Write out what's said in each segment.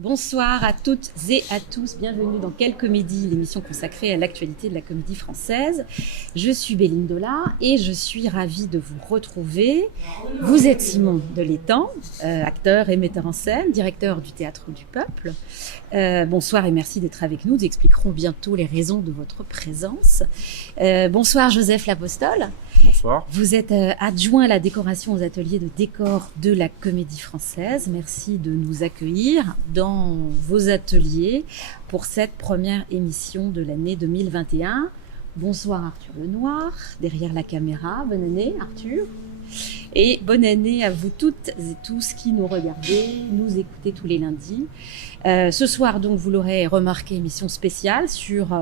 Bonsoir à toutes et à tous, bienvenue dans Quelle Comédie, l'émission consacrée à l'actualité de la comédie française. Je suis Béline Dola et je suis ravie de vous retrouver. Vous êtes Simon Delétang, acteur et metteur en scène, directeur du Théâtre du Peuple. Bonsoir et merci d'être avec nous, nous expliquerons bientôt les raisons de votre présence. Bonsoir Joseph Lapostole. Bonsoir. Vous êtes adjoint à la décoration aux ateliers de décor de la Comédie Française. Merci de nous accueillir dans vos ateliers pour cette première émission de l'année 2021. Bonsoir Arthur Lenoir, derrière la caméra. Bonne année Arthur. Et bonne année à vous toutes et tous qui nous regardez, nous écoutez tous les lundis. Ce soir, donc, vous l'aurez remarqué, émission spéciale sur,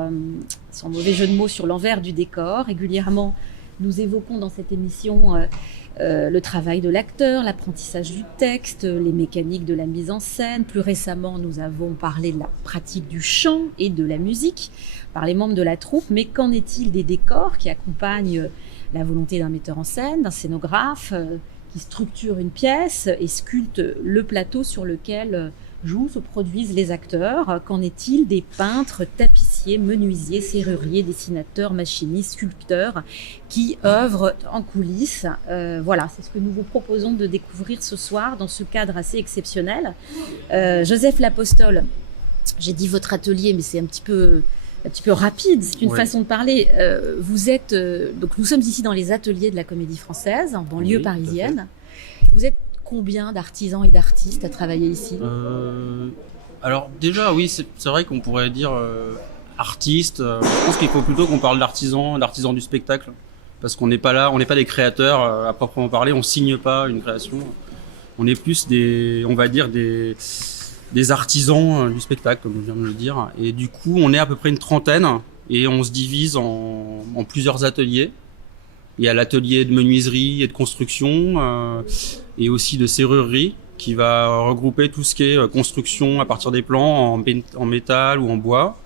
sans mauvais jeu de mots, sur l'envers du décor. Régulièrement, nous évoquons dans cette émission le travail de l'acteur, l'apprentissage du texte, les mécaniques de la mise en scène. Plus récemment, nous avons parlé de la pratique du chant et de la musique par les membres de la troupe. Mais qu'en est-il des décors qui accompagnent la volonté d'un metteur en scène, d'un scénographe qui structure une pièce et sculpte le plateau sur lequel jouent, se produisent les acteurs? Qu'en est-il des peintres, tapissiers, menuisiers, serruriers, dessinateurs, machinistes, sculpteurs qui œuvrent en coulisses? Voilà, c'est ce que nous vous proposons de découvrir ce soir dans ce cadre assez exceptionnel. Joseph Lapostole, j'ai dit votre atelier, mais c'est un petit peu rapide, c'est une façon de parler. Vous êtes, donc nous sommes ici dans les ateliers de la Comédie Française, en banlieue parisienne. Vous êtes combien d'artisans et d'artistes à travailler ici? Alors déjà, oui, c'est vrai qu'on pourrait dire artiste. Je pense qu'il faut plutôt qu'on parle d'artisans du spectacle, parce qu'on n'est pas là, on n'est pas des créateurs à proprement parler, on signe pas une création. On est plus on va dire des artisans du spectacle, comme je viens de le dire. Et du coup, on est à peu près une trentaine et on se divise en plusieurs ateliers. Il y a l'atelier de menuiserie et de construction et aussi de serrurerie qui va regrouper tout ce qui est construction à partir des plans en métal ou en bois.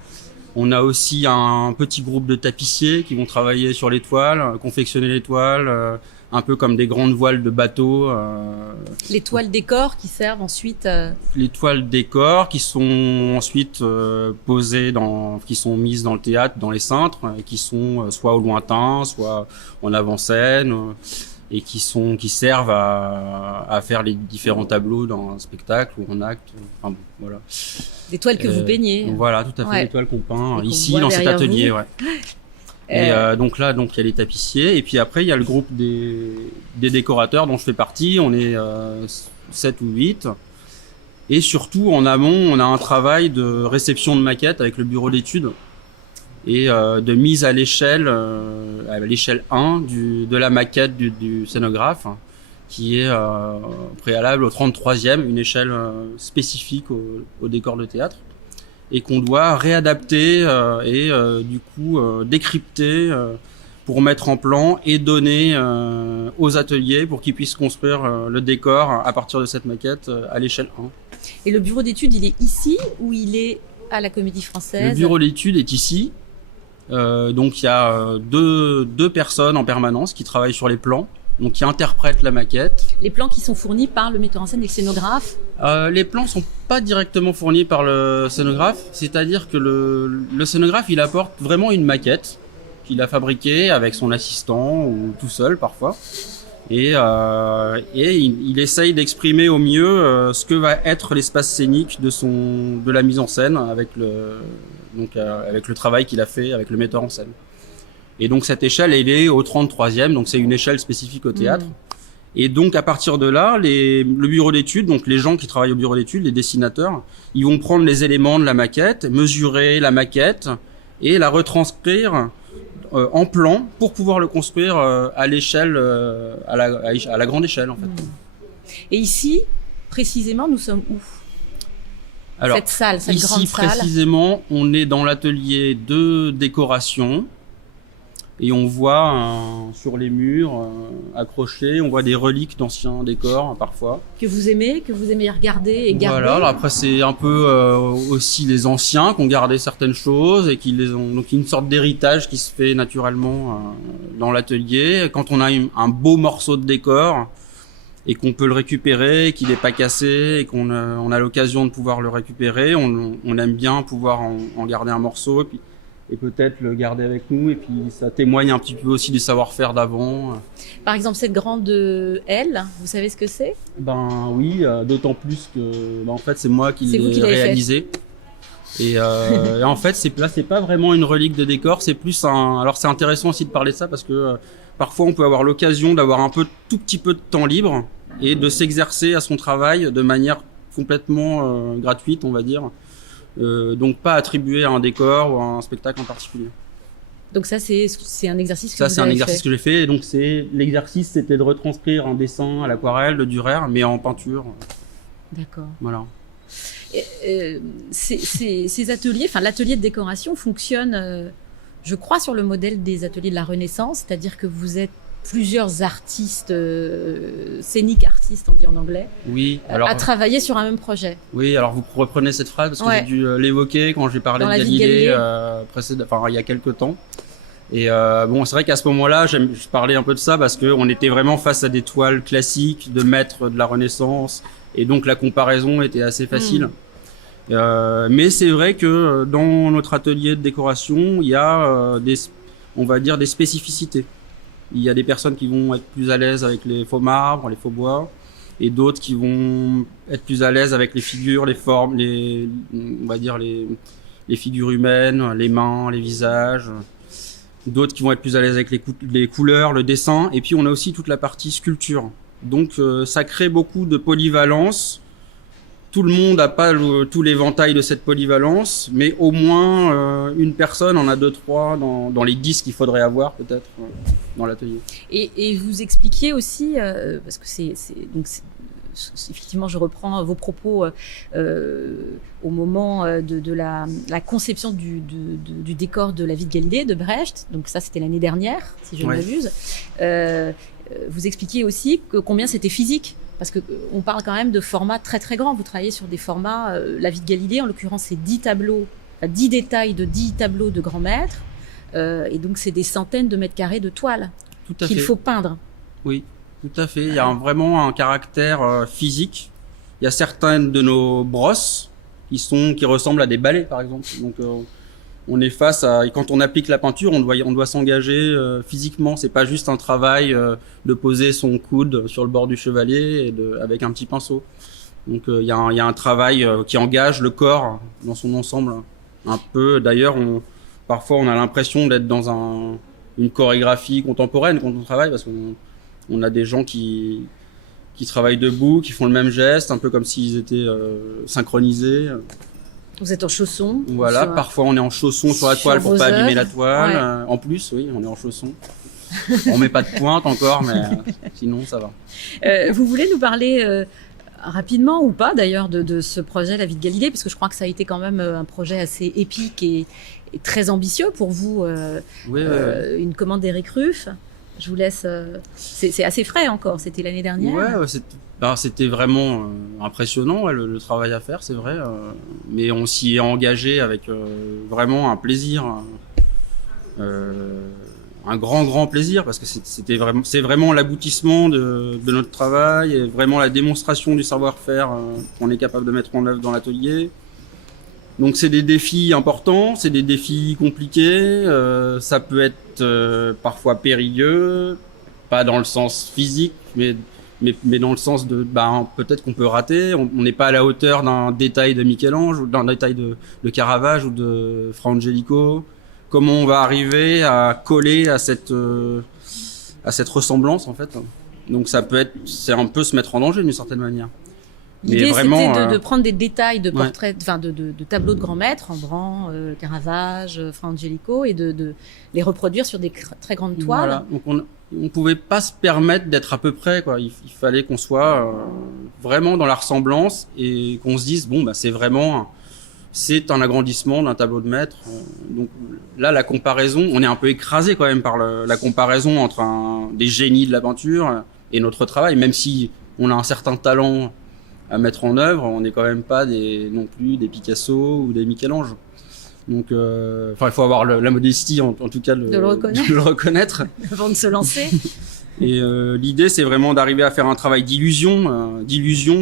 On a aussi un petit groupe de tapissiers qui vont travailler sur les toiles, confectionner les toiles, un peu comme des grandes voiles de bateau. Les toiles décor qui servent ensuite... Les toiles décor qui sont ensuite posées qui sont mises dans le théâtre, dans les cintres, et qui sont soit au lointain, soit en avant-scène, et qui servent à faire les différents tableaux dans un spectacle ou en acte. Enfin, bon, voilà. Des toiles que vous peignez. Voilà, tout à fait, les toiles qu'on peint ici dans cet atelier. Ouais. Et donc là, il y a les tapissiers, et puis après il y a le groupe des décorateurs dont je fais partie. On est 7 ou 8. Et surtout en amont, on a un travail de réception de maquettes avec le bureau d'études et de mise à l'échelle 1 de la maquette du scénographe, qui est préalable au 33e, une échelle spécifique au décor de théâtre, et qu'on doit réadapter et du coup décrypter pour mettre en plan et donner aux ateliers pour qu'ils puissent construire le décor à partir de cette maquette à l'échelle 1. Et le bureau d'études, il est ici ou il est à la Comédie Française? Le bureau d'études est ici. Donc il y a deux personnes en permanence qui travaillent sur les plans, donc qui interprètent la maquette. Les plans qui sont fournis par le metteur en scène et le scénographe? Les plans sont pas directement fournis par le scénographe, c'est-à-dire que le scénographe, il apporte vraiment une maquette qu'il a fabriquée avec son assistant ou tout seul parfois, et il essaye d'exprimer au mieux ce que va être l'espace scénique de la mise en scène avec le travail qu'il a fait avec le metteur en scène. Et donc cette échelle, elle est au 33e, donc c'est une échelle spécifique au théâtre. Et donc à partir de là, le bureau d'études, donc les gens qui travaillent au bureau d'études, les dessinateurs, ils vont prendre les éléments de la maquette, mesurer la maquette et la retranscrire en plan pour pouvoir le construire à l'échelle, à la grande échelle en fait. Et ici, précisément, nous sommes où? Alors, cette salle, cette ici, grande salle. Précisément, on est dans l'atelier de décoration. Et on voit sur les murs accrochés, on voit des reliques d'anciens décors parfois. Que vous aimez regarder et garder. Voilà, alors après c'est un peu aussi les anciens qui ont gardé certaines choses et qui les ont. Donc une sorte d'héritage qui se fait naturellement dans l'atelier. Quand on a un beau morceau de décor, et qu'on peut le récupérer, qu'il n'est pas cassé, et on a l'occasion de pouvoir le récupérer. On aime bien pouvoir en garder un morceau, et peut-être le garder avec nous, et puis ça témoigne un petit peu aussi du savoir-faire d'avant. Par exemple, cette grande aile, vous savez ce que c'est? Ben oui, d'autant plus que en fait c'est moi qui l'ai réalisé. Et en fait c'est pas vraiment une relique de décor, c'est plus alors c'est intéressant aussi de parler de ça parce que parfois on peut avoir l'occasion d'avoir tout petit peu de temps libre et de s'exercer à son travail de manière complètement gratuite, on va dire. Donc pas attribué à un décor ou à un spectacle en particulier. Donc ça c'est un exercice que ça vous c'est avez un exercice fait. que j'ai fait, et donc l'exercice c'était de retranscrire un dessin à l'aquarelle de Dürer mais en peinture. D'accord. Voilà. Ces ateliers, enfin l'atelier de décoration fonctionne, je crois, sur le modèle des ateliers de la Renaissance, c'est-à-dire que vous êtes plusieurs artistes, scéniques artistes, on dit en anglais, oui, à travailler sur un même projet. Oui, alors vous reprenez cette phrase parce que j'ai dû l'évoquer quand j'ai parlé de Galilée, il y a quelques temps. Et bon, c'est vrai qu'à ce moment-là, je parlais un peu de ça parce qu'on était vraiment face à des toiles classiques de maîtres de la Renaissance, et donc la comparaison était assez facile. Mais c'est vrai que dans notre atelier de décoration, il y a on va dire des spécificités. Il y a des personnes qui vont être plus à l'aise avec les faux marbres, les faux bois, et d'autres qui vont être plus à l'aise avec les figures, les formes, on va dire les figures humaines, les mains, les visages. D'autres qui vont être plus à l'aise avec les couleurs, le dessin. Et puis on a aussi toute la partie sculpture. Donc ça crée beaucoup de polyvalence. Tout le monde n'a pas tout l'éventail de cette polyvalence, mais au moins une personne en a 2-3 dans les 10 qu'il faudrait avoir peut-être dans l'atelier. Et vous expliquiez aussi, parce que effectivement, je reprends vos propos au moment de la conception du décor de la vie de Galilée, de Brecht. Donc ça, c'était l'année dernière, si je ne m'abuse. Vous expliquiez aussi combien c'était physique. Parce qu'on parle quand même de formats très très grands. Vous travaillez sur des formats, la vie de Galilée, en l'occurrence, c'est 10 tableaux, 10 détails de 10 tableaux de grands maîtres. Et donc, c'est des centaines de mètres carrés de toile qu'il faut peindre. Oui, tout à fait. Il y a vraiment un caractère physique. Il y a certaines de nos brosses qui ressemblent à des balais, par exemple. Donc, on est face à, et quand on applique la peinture, on doit s'engager physiquement. C'est pas juste un travail de poser son coude sur le bord du chevalet avec un petit pinceau. Donc il y a un travail qui engage le corps dans son ensemble un peu. D'ailleurs, parfois on a l'impression d'être dans une chorégraphie contemporaine quand on travaille, parce qu'on a des gens qui travaillent debout, qui font le même geste, un peu comme s'ils étaient synchronisés. Vous êtes en chaussons. Voilà, parfois on est en chaussons sur la toile pour pas abîmer la toile. Ouais. En plus, oui, on est en chaussons. On met pas de pointe encore, mais sinon ça va. Vous voulez nous parler rapidement ou pas d'ailleurs de ce projet La vie de Galilée, parce que je crois que ça a été quand même un projet assez épique et très ambitieux pour vous. Oui. Une commande d'Éric Ruff. Je vous laisse. C'est assez frais encore. C'était l'année dernière. Ouais, c'était vraiment impressionnant, le travail à faire, c'est vrai. Mais on s'y est engagé avec vraiment un plaisir, un grand plaisir, parce que c'est vraiment l'aboutissement de notre travail, et vraiment la démonstration du savoir-faire qu'on est capable de mettre en œuvre dans l'atelier. Donc c'est des défis importants, c'est des défis compliqués. Ça peut être parfois périlleux, pas dans le sens physique, mais dans le sens de peut-être qu'on peut rater, on n'est pas à la hauteur d'un détail de Michel-Ange ou d'un détail de Caravage ou de Fra Angelico. Comment on va arriver à coller à cette ressemblance en fait. Donc c'est un peu se mettre en danger d'une certaine manière. L'idée c'était de prendre des détails de portraits, enfin de tableaux de grands maîtres, Rembrandt, Caravage, Fra Angelico, et de les reproduire sur des très grandes toiles. Voilà. Donc on pouvait pas se permettre d'être à peu près, quoi. Il fallait qu'on soit vraiment dans la ressemblance et qu'on se dise c'est un agrandissement d'un tableau de maître. Donc là, la comparaison, on est un peu écrasé quand même par la comparaison entre des génies de la peinture et notre travail, même si on a un certain talent à mettre en œuvre, on n'est quand même pas non plus des Picasso ou des Michel-Ange. Donc, il faut avoir la modestie, en tout cas, de le reconnaître. Avant de se lancer. Et l'idée, c'est vraiment d'arriver à faire un travail d'illusion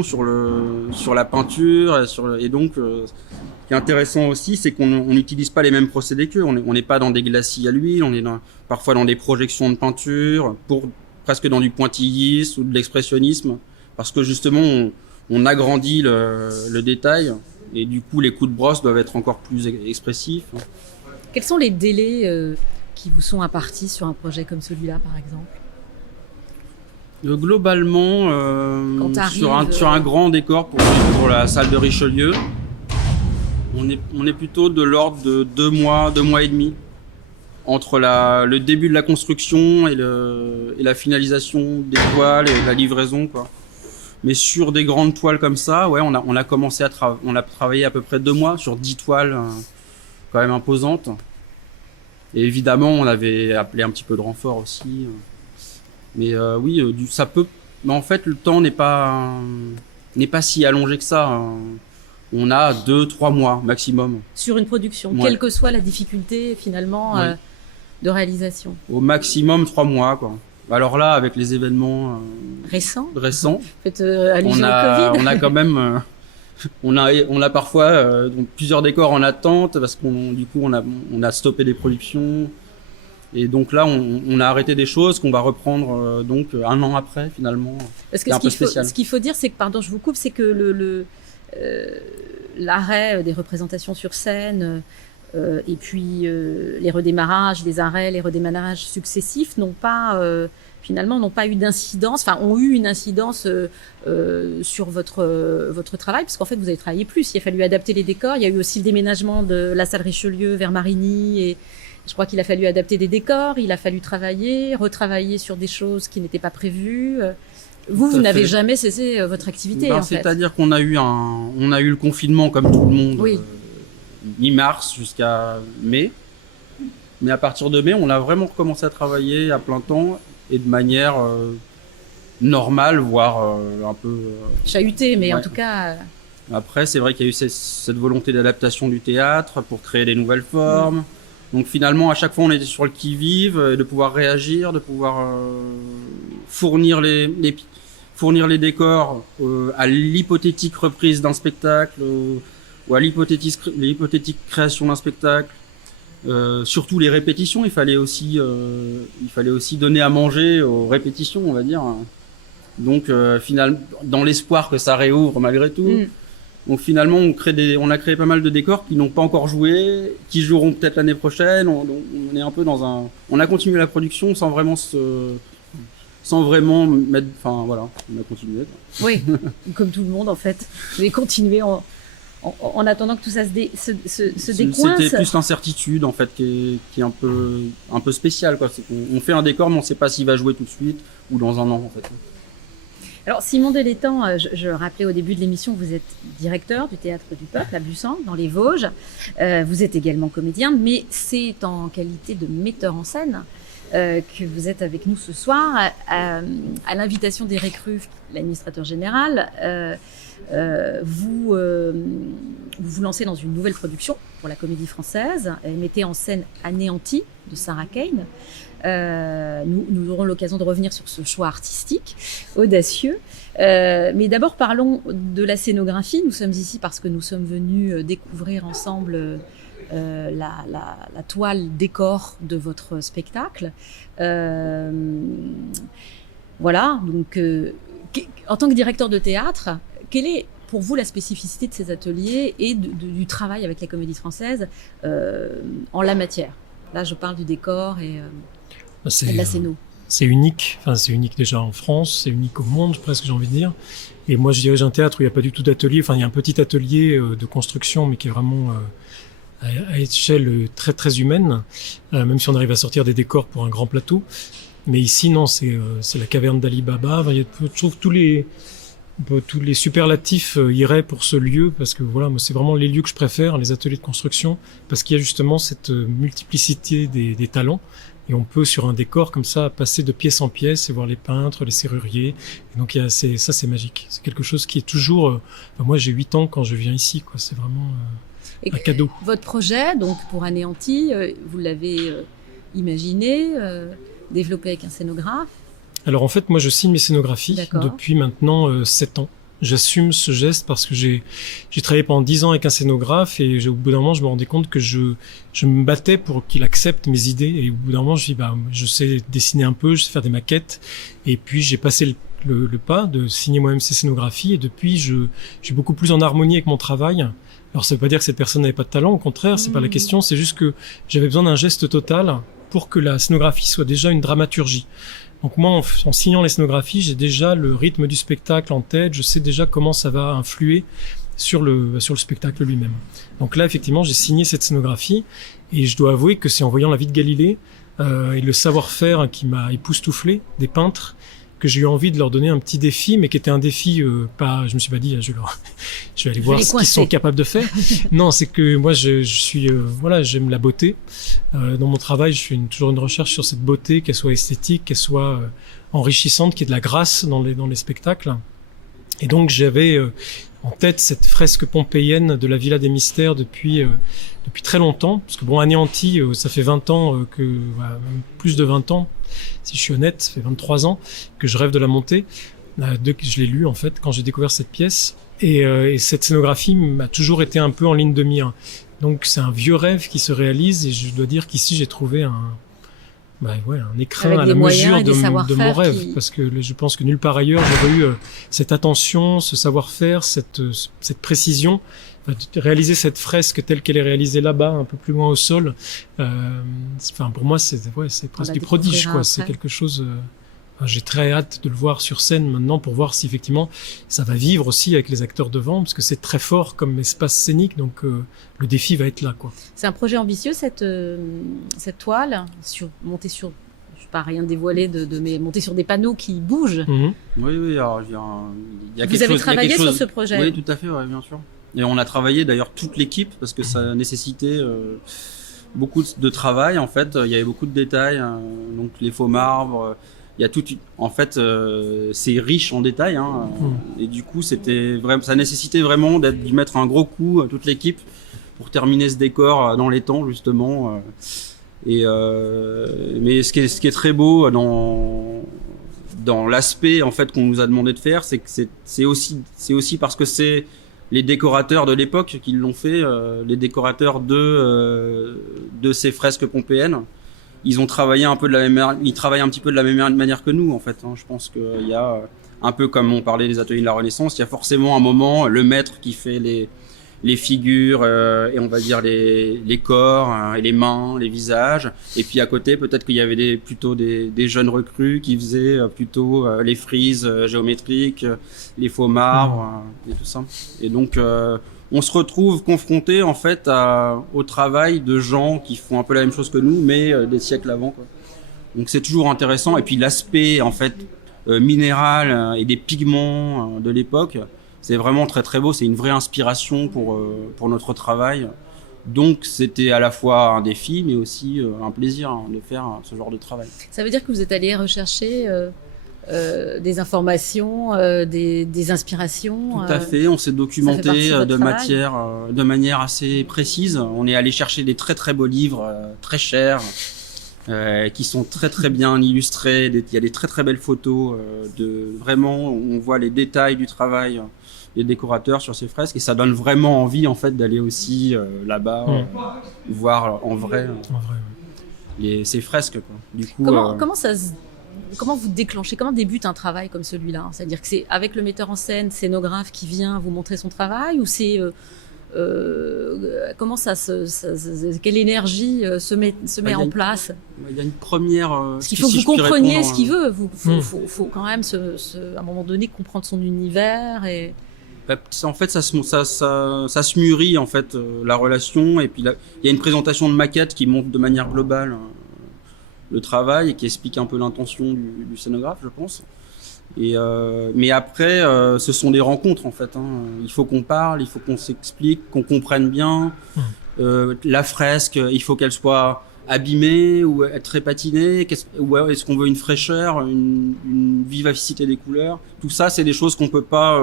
sur la peinture, et donc ce qui est intéressant aussi, c'est qu'on n'utilise pas les mêmes procédés qu'eux. On n'est pas dans des glacis à l'huile, on est parfois dans des projections de peinture, presque dans du pointillisme ou de l'expressionnisme, parce que justement on agrandit le détail, et du coup les coups de brosse doivent être encore plus expressifs. Quels sont les délais qui vous sont impartis sur un projet comme celui-là, par exemple ? Globalement, sur un grand décor pour la salle de Richelieu, on est plutôt de l'ordre de 2 mois et demi entre le début de la construction et la finalisation des toiles et la livraison, quoi. Mais sur des grandes toiles comme ça, ouais, on a commencé on a travaillé à peu près 2 mois sur 10 toiles quand même imposantes. Et évidemment, on avait appelé un petit peu de renfort aussi. Mais oui, ça peut. Mais en fait, le temps n'est pas si allongé que ça. On a 2-3 mois maximum. Sur une production, ouais. Quelle que soit la difficulté finalement ouais. De réalisation. Au maximum 3 mois, quoi. Alors là, avec les événements récents, faites allusion au Covid. On a quand même, on a parfois donc plusieurs décors en attente parce on a stoppé des productions. Et donc là, on a arrêté des choses qu'on va reprendre donc 1 an après finalement. Parce que ce qu'il faut dire, c'est que, pardon, je vous coupe, c'est que l'arrêt des représentations sur scène et puis les redémarrages, les arrêts, les redémarrages successifs n'ont pas eu d'incidence, ont eu une incidence sur votre travail, parce qu'en fait vous avez travaillé plus. Il a fallu adapter les décors. Il y a eu aussi le déménagement de la salle Richelieu vers Marigny, et je crois qu'il a fallu adapter des décors. Il a fallu retravailler sur des choses qui n'étaient pas prévues. Vous n'avez jamais cessé votre activité. C'est-à-dire qu'on a eu le confinement comme tout le monde, oui. Mi-mars jusqu'à mai. Mais à partir de mai, on a vraiment recommencé à travailler à plein temps et de manière normale, voire un peu chahutée, mais ouais. En tout cas. Après, c'est vrai qu'il y a eu cette volonté d'adaptation du théâtre pour créer des nouvelles formes. Donc finalement, à chaque fois, on était sur le qui-vive, de pouvoir réagir, de pouvoir fournir les décors à l'hypothétique reprise d'un spectacle ou à l'hypothétique création d'un spectacle. Surtout les répétitions, il fallait aussi donner à manger aux répétitions, on va dire. Donc finalement, dans l'espoir que ça réouvre malgré tout. Donc finalement, on a créé pas mal de décors qui n'ont pas encore joué, qui joueront peut-être l'année prochaine. On est un peu on a continué la production sans vraiment mettre. Enfin voilà, on a continué. Oui, comme tout le monde en fait. Vous avez continué en attendant que tout ça se décoince. C'était plus l'incertitude en fait qui est un peu spéciale, quoi. On fait un décor, mais on ne sait pas s'il va jouer tout de suite ou dans 1 an en fait. Alors Simon Delétang, je rappelais au début de l'émission, vous êtes directeur du Théâtre du Peuple à Busan, dans les Vosges. Vous êtes également comédien, mais c'est en qualité de metteur en scène que vous êtes avec nous ce soir. À l'invitation d'Éric Ruff, l'administrateur général, vous vous lancez dans une nouvelle production pour la Comédie Française. Mettez en scène Anéanti de Sarah Kane. Nous aurons l'occasion de revenir sur ce choix artistique audacieux. Mais d'abord, parlons de la scénographie. Nous sommes ici parce que nous sommes venus découvrir ensemble la toile décor de votre spectacle. Voilà, donc en tant que directeur de théâtre, quelle est pour vous la spécificité de ces ateliers et du travail avec la Comédie Française en la matière? Là, je parle du décor et de la scéno. C'est unique, c'est unique déjà en France, c'est unique au monde presque, j'ai envie de dire. Et moi, je dirige un théâtre où il n'y a pas du tout d'atelier. Il y a un petit atelier de construction, mais qui est vraiment à échelle très très humaine, même si on arrive à sortir des décors pour un grand plateau. Mais ici, non, c'est la caverne d'Ali Baba. Je trouve tous les superlatifs iraient pour ce lieu, parce que voilà, moi, c'est vraiment les lieux que je préfère, les ateliers de construction, parce qu'il y a justement cette multiplicité des talents. Et on peut, sur un décor comme ça, passer de pièce en pièce et voir les peintres, les serruriers. Et donc, ça, c'est magique. C'est quelque chose qui est toujours... moi, j'ai 8 ans quand je viens ici, quoi. C'est vraiment un cadeau. Votre projet, donc, pour Anéanti, vous l'avez imaginé, développé avec un scénographe? Alors en fait, moi je signe mes scénographies D'accord. depuis maintenant 7 ans. J'assume ce geste parce que j'ai travaillé pendant 10 ans avec un scénographe et au bout d'un moment je me rendais compte que je me battais pour qu'il accepte mes idées et au bout d'un moment je dis je sais dessiner un peu, je sais faire des maquettes et puis j'ai passé le pas de signer moi-même ces scénographies et depuis je suis beaucoup plus en harmonie avec mon travail. Alors ça veut pas dire que cette personne n'avait pas de talent, au contraire, c'est pas la question, c'est juste que j'avais besoin d'un geste total pour que la scénographie soit déjà une dramaturgie. Donc moi, en signant les scénographies, j'ai déjà le rythme du spectacle en tête, je sais déjà comment ça va influer sur le spectacle lui-même. Donc là, effectivement, j'ai signé cette scénographie et je dois avouer que c'est en voyant La Vie de Galilée et le savoir-faire qui m'a époustouflé des peintres que j'ai eu envie de leur donner un petit défi, mais qui était un défi je me suis pas dit je vais aller voir ce qu'ils sont capables de faire. Non, c'est que moi je suis j'aime la beauté. Dans mon travail, je fais toujours une recherche sur cette beauté, qu'elle soit esthétique, qu'elle soit enrichissante, qu'il y ait de la grâce dans les spectacles. Et donc j'avais en tête cette fresque pompéienne de la Villa des Mystères depuis très longtemps, parce que Anéanti, ça fait 20 ans même plus de 20 ans, si je suis honnête, ça fait 23 ans que je rêve de la monter. Je l'ai lu en fait quand j'ai découvert cette pièce et cette scénographie m'a toujours été un peu en ligne de mire. Donc c'est un vieux rêve qui se réalise et je dois dire qu'ici j'ai trouvé un écrin à la mesure de mon rêve, parce que je pense que nulle part ailleurs j'aurais eu cette attention, ce savoir-faire, cette précision. Réaliser cette fresque telle qu'elle est réalisée là-bas, un peu plus loin au sol, pour moi c'est presque du prodige, quoi. C'est quelque chose. J'ai très hâte de le voir sur scène maintenant pour voir si effectivement ça va vivre aussi avec les acteurs devant, parce que c'est très fort comme espace scénique, donc le défi va être là, quoi. C'est un projet ambitieux cette toile, montée sur, je sais pas rien dévoiler mais montée sur des panneaux qui bougent. Mm-hmm. Oui, alors il y a quelque chose. Vous avez travaillé sur ce projet? Oui, tout à fait, ouais, bien sûr. Et on a travaillé d'ailleurs toute l'équipe parce que ça nécessitait beaucoup de travail en fait. Il y avait beaucoup de détails, donc les faux marbres. Il y a en fait, c'est riche en détails, et du coup, ça nécessitait vraiment d'y mettre un gros coup toute l'équipe pour terminer ce décor dans les temps justement. Mais ce qui est très beau dans l'aspect en fait qu'on nous a demandé de faire, c'est que c'est aussi parce que c'est les décorateurs de l'époque qui l'ont fait, les décorateurs de ces fresques pompéennes. Ils ont travaillé ils travaillent un petit peu de la même manière que nous en fait. Je pense qu'il y a un peu comme on parlait des ateliers de la Renaissance, il y a forcément un moment le maître qui fait les figures et on va dire les corps et les mains, les visages. Et puis à côté, peut-être qu'il y avait plutôt des jeunes recrues qui faisaient plutôt les frises géométriques, les faux marbres et tout ça. Et donc on se retrouve confronté en fait au travail de gens qui font un peu la même chose que nous, mais des siècles avant, quoi. Donc c'est toujours intéressant. Et puis l'aspect en fait minéral et des pigments de l'époque, c'est vraiment très très beau. C'est une vraie inspiration pour notre travail. Donc c'était à la fois un défi, mais aussi un plaisir de faire ce genre de travail. Ça veut dire que vous êtes allé rechercher des informations, des inspirations. Tout à fait, on s'est documenté de manière assez précise. On est allé chercher des très très beaux livres, très chers, qui sont très très bien illustrés. Il y a des très très belles photos vraiment, on voit les détails du travail des décorateurs sur ces fresques et ça donne vraiment envie en fait d'aller aussi là-bas voir en vrai ces fresques, quoi. Du coup, comment vous déclenchez, comment débute un travail comme celui-là? C'est-à-dire que c'est avec le metteur en scène, scénographe qui vient vous montrer son travail, ou c'est comment quelle énergie se met en place? Il y a une première. Parce qu'il faut que vous compreniez ce qu'il veut. Faut quand même à un moment donné comprendre son univers et. En fait, ça se mûrit en fait la relation, et puis il y a une présentation de maquette qui montre de manière globale le travail et qui explique un peu l'intention du scénographe, je pense. Mais après, ce sont des rencontres en fait. Il faut qu'on parle, il faut qu'on s'explique, qu'on comprenne bien. La fresque, il faut qu'elle soit abîmée ou être très patinée. Ou est-ce qu'on veut une fraîcheur, une vivacité des couleurs? Tout ça, c'est des choses qu'on peut pas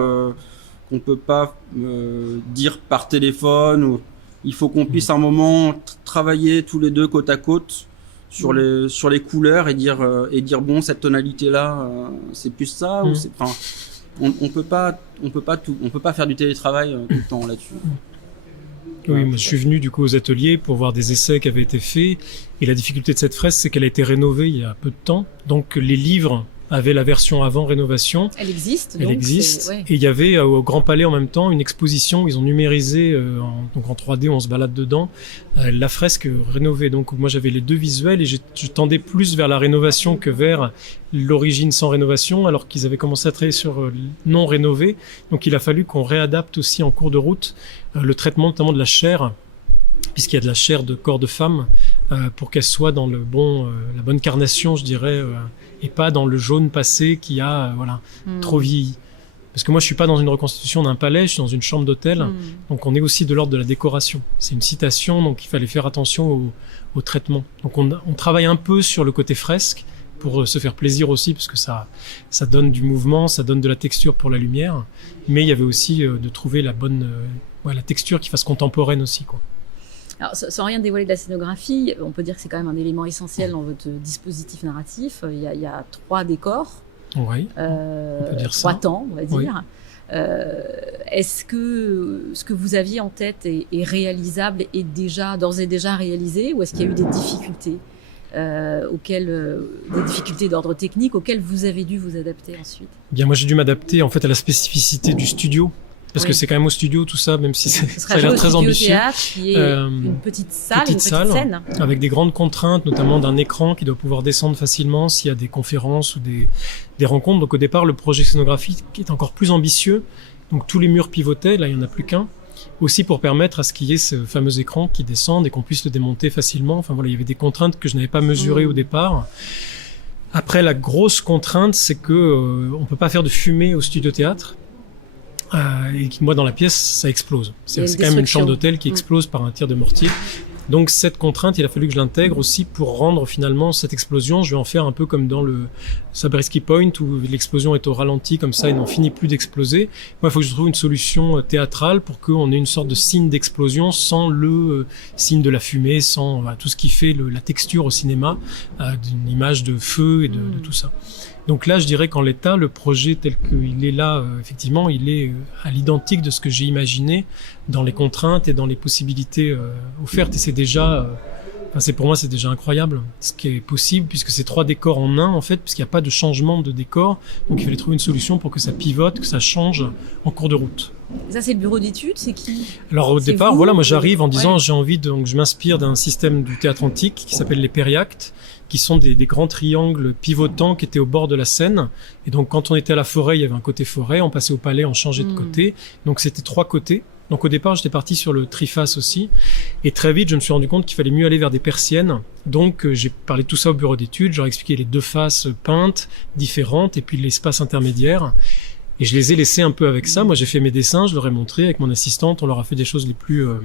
dire par téléphone. Il faut qu'on puisse à un moment travailler tous les deux côte à côte sur les couleurs et dire bon, cette tonalité là c'est plus ça ou c'est, enfin, on peut pas faire du télétravail tout le temps là-dessus. Oui, moi, je suis venu du coup aux ateliers pour voir des essais qui avaient été faits, et la difficulté de cette fresque, c'est qu'elle a été rénovée il y a peu de temps, donc les livres avaient la version avant rénovation. Elle existe. Elle donc existe. ouais. Et il y avait au Grand Palais en même temps une exposition où ils ont numérisé, donc en 3D, on se balade dedans, la fresque rénovée. Donc moi j'avais les deux visuels et je tendais plus vers la rénovation que vers l'origine sans rénovation, alors qu'ils avaient commencé à travailler sur non rénové. Donc il a fallu qu'on réadapte aussi en cours de route le traitement notamment de la chair, puisqu'il y a de la chair de corps de femme, pour qu'elle soit dans la bonne carnation, je dirais, et pas dans le jaune passé qui a trop vieilli. Parce que moi je suis pas dans une reconstitution d'un palais, je suis dans une chambre d'hôtel, donc on est aussi de l'ordre de la décoration. C'est une citation, donc il fallait faire attention au traitement. Donc on travaille un peu sur le côté fresque pour se faire plaisir aussi, parce que ça donne du mouvement, ça donne de la texture pour la lumière, mais il y avait aussi de trouver la bonne la texture qui fasse contemporaine aussi, quoi. Alors, sans rien dévoiler de la scénographie, on peut dire que c'est quand même un élément essentiel dans votre dispositif narratif. Il y a 3 décors, Oui, on peut dire 3 ça. temps, on va dire. Oui. Est-ce que ce que vous aviez en tête est réalisable et d'ores et déjà réalisé, ou est-ce qu'il y a eu des difficultés des difficultés d'ordre technique auxquelles vous avez dû vous adapter ensuite? Bien, moi j'ai dû m'adapter en fait à la spécificité du studio. Parce que c'est quand même au studio tout ça, même si ça a l'air très ambitieux. Théâtre, qui est une petite salle, une petite scène. Avec des grandes contraintes, notamment d'un écran qui doit pouvoir descendre facilement s'il y a des conférences ou des rencontres. Donc au départ, le projet scénographique est encore plus ambitieux. Donc tous les murs pivotaient, là il n'y en a plus qu'un. Aussi pour permettre à ce qu'il y ait ce fameux écran qui descende et qu'on puisse le démonter facilement. Enfin voilà, il y avait des contraintes que je n'avais pas mesurées au départ. Après, la grosse contrainte, c'est que on peut pas faire de fumée au studio théâtre. Et moi dans la pièce ça explose. C'est quand même une chambre d'hôtel qui explose par un tir de mortier. Donc cette contrainte, il a fallu que je l'intègre aussi pour rendre finalement cette explosion. Je vais en faire un peu comme dans le Zabriskie Point où l'explosion est au ralenti comme ça et n'en finit plus d'exploser. Moi il faut que je trouve une solution théâtrale pour qu'on ait une sorte de signe d'explosion sans le signe de la fumée, sans tout ce qui fait la texture au cinéma d'une image de feu et de tout ça. Donc là, je dirais qu'en l'état, le projet tel qu'il est là, effectivement, il est à l'identique de ce que j'ai imaginé dans les contraintes et dans les possibilités offertes. Et c'est déjà, pour moi, c'est déjà incroyable ce qui est possible, puisque c'est 3 décors en un, en fait, puisqu'il n'y a pas de changement de décor. Donc il fallait trouver une solution pour que ça pivote, que ça change en cours de route. Ça, c'est le bureau d'études, c'est qui? Alors au départ, vous, moi j'arrive en disant j'ai envie donc je m'inspire d'un système du théâtre antique qui s'appelle les périactes, qui sont des grands triangles pivotants qui étaient au bord de la Seine. Et donc quand on était à la forêt, il y avait un côté forêt, on passait au palais, on changeait de côté. Donc c'était 3 côtés. Donc au départ, j'étais parti sur le triface aussi. Et très vite, je me suis rendu compte qu'il fallait mieux aller vers des persiennes. Donc j'ai parlé de tout ça au bureau d'études, j'aurais expliqué les 2 faces peintes, différentes, et puis l'espace intermédiaire. Et je les ai laissés un peu avec ça. Moi, j'ai fait mes dessins, je leur ai montré avec mon assistante. On leur a fait des choses les plus, on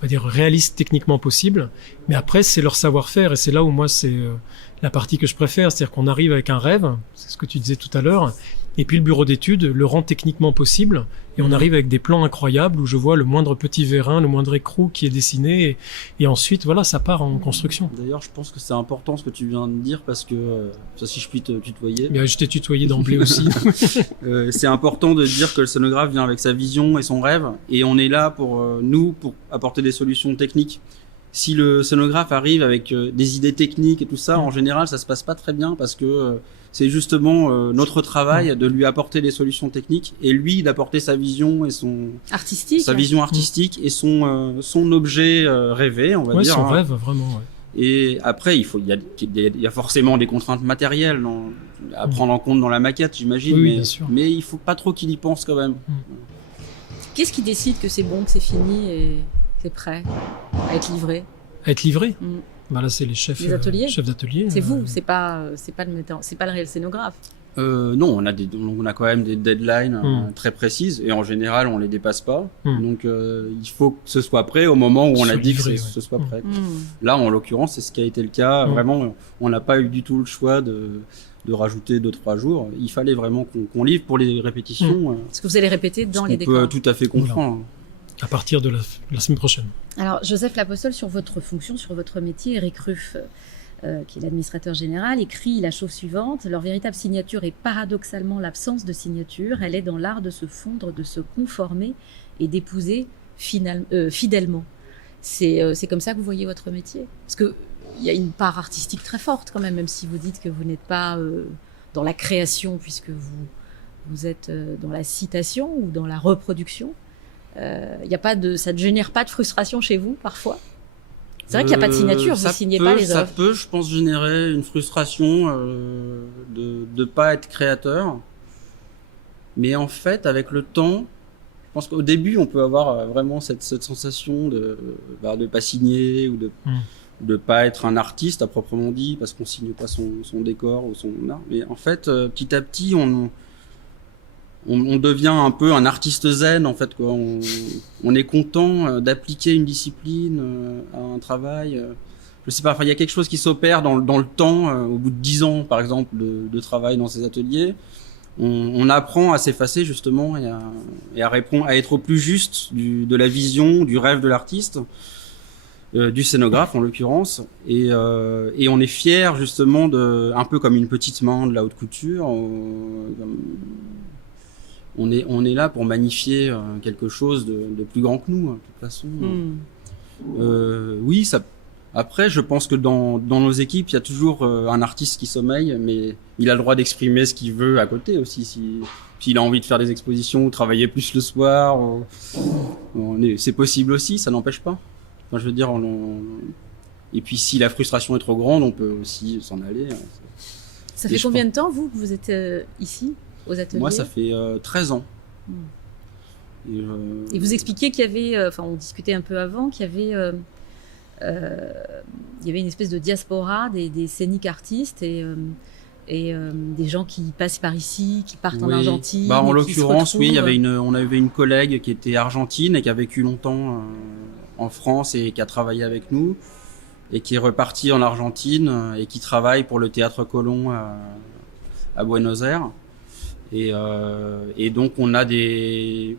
va dire, réalistes techniquement possibles. Mais après, c'est leur savoir-faire. Et c'est là où moi, c'est la partie que je préfère. C'est-à-dire qu'on arrive avec un rêve, c'est ce que tu disais tout à l'heure. Et puis le bureau d'études le rend techniquement possible. Et on arrive avec des plans incroyables où je vois le moindre petit vérin, le moindre écrou qui est dessiné. Et ensuite, voilà, ça part en construction. D'ailleurs, je pense que c'est important ce que tu viens de dire parce que, si je puis te tutoyer. Bien, je t'ai tutoyé d'emblée aussi. C'est important de dire que le scénographe vient avec sa vision et son rêve. Et on est là pour apporter des solutions techniques. Si le scénographe arrive avec des idées techniques et tout ça, en général, ça se passe pas très bien parce que c'est justement notre travail de lui apporter des solutions techniques et lui d'apporter sa vision et vision artistique et son objet rêvé, on va dire. Son rêve, vraiment. Ouais. Et après, il y a forcément des contraintes matérielles à prendre en compte dans la maquette, j'imagine. Oui, bien sûr. Mais il faut pas trop qu'il y pense quand même. Qu'est-ce qui décide que c'est bon, que c'est fini et c'est prêt à être livré? À être livré? Là, c'est les chefs d'atelier. C'est vous, c'est pas le metteur, c'est pas le réel scénographe. Non, on a quand même des deadlines très précises et en général on les dépasse pas. Donc il faut que ce soit prêt au moment où on a dit que ce soit prêt. Là, en l'occurrence, c'est ce qui a été le cas. Vraiment, on n'a pas eu du tout le choix de rajouter 2-3 jours. Il fallait vraiment qu'on livre pour les répétitions. Est-ce que vous allez répéter dans les décors? On peut tout à fait comprendre. À partir de la semaine prochaine. Alors, Joseph Lapostole, sur votre fonction, sur votre métier, Eric Ruff, qui est l'administrateur général, écrit la chose suivante: leur véritable signature est paradoxalement l'absence de signature. Elle est dans l'art de se fondre, de se conformer et d'épouser fidèlement. C'est comme ça que vous voyez votre métier? Parce que il y a une part artistique très forte quand même si vous dites que vous n'êtes pas dans la création, puisque vous êtes dans la citation ou dans la reproduction. Y a pas ça ne génère pas de frustration chez vous parfois? C'est vrai qu'il n'y a pas de signature, vous ne signez pas les œuvres. Ça peut, je pense, générer une frustration de ne pas être créateur. Mais en fait, avec le temps, je pense qu'au début, on peut avoir vraiment cette sensation de pas signer ou de pas être un artiste à proprement dit, parce qu'on signe pas son décor ou son art. Mais en fait, petit à petit, on devient un peu un artiste zen, en fait, quoi. On est content d'appliquer une discipline à un travail. Je sais pas, il y a quelque chose qui s'opère dans le temps. Au bout de 10 ans, par exemple, de travail dans ces ateliers, on apprend à s'effacer justement et à répondre, à être au plus juste de la vision, du rêve de l'artiste. Du scénographe en l'occurrence, et on est fier justement un peu comme une petite main de la haute couture. On est là pour magnifier quelque chose de plus grand que nous, de toute façon. Oui, ça. Après, je pense que dans nos équipes, il y a toujours un artiste qui sommeille, mais il a le droit d'exprimer ce qu'il veut à côté aussi. S'il a envie de faire des expositions ou travailler plus le soir, c'est possible aussi, ça n'empêche pas. Enfin, je veux dire, et puis si la frustration est trop grande, on peut aussi s'en aller. Ça fait combien de temps, vous, que vous êtes ici, aux ateliers? Moi, ça fait 13 ans. Et vous expliquiez qu'il y avait, on discutait un peu avant, qu'il y avait une espèce de diaspora des scéniques artistes et des gens qui passent par ici, qui partent en Argentine. En l'occurrence, oui, on avait une collègue qui était argentine et qui a vécu longtemps en France et qui a travaillé avec nous et qui est repartie en Argentine et qui travaille pour le Théâtre Colón à Buenos Aires. Et donc on a des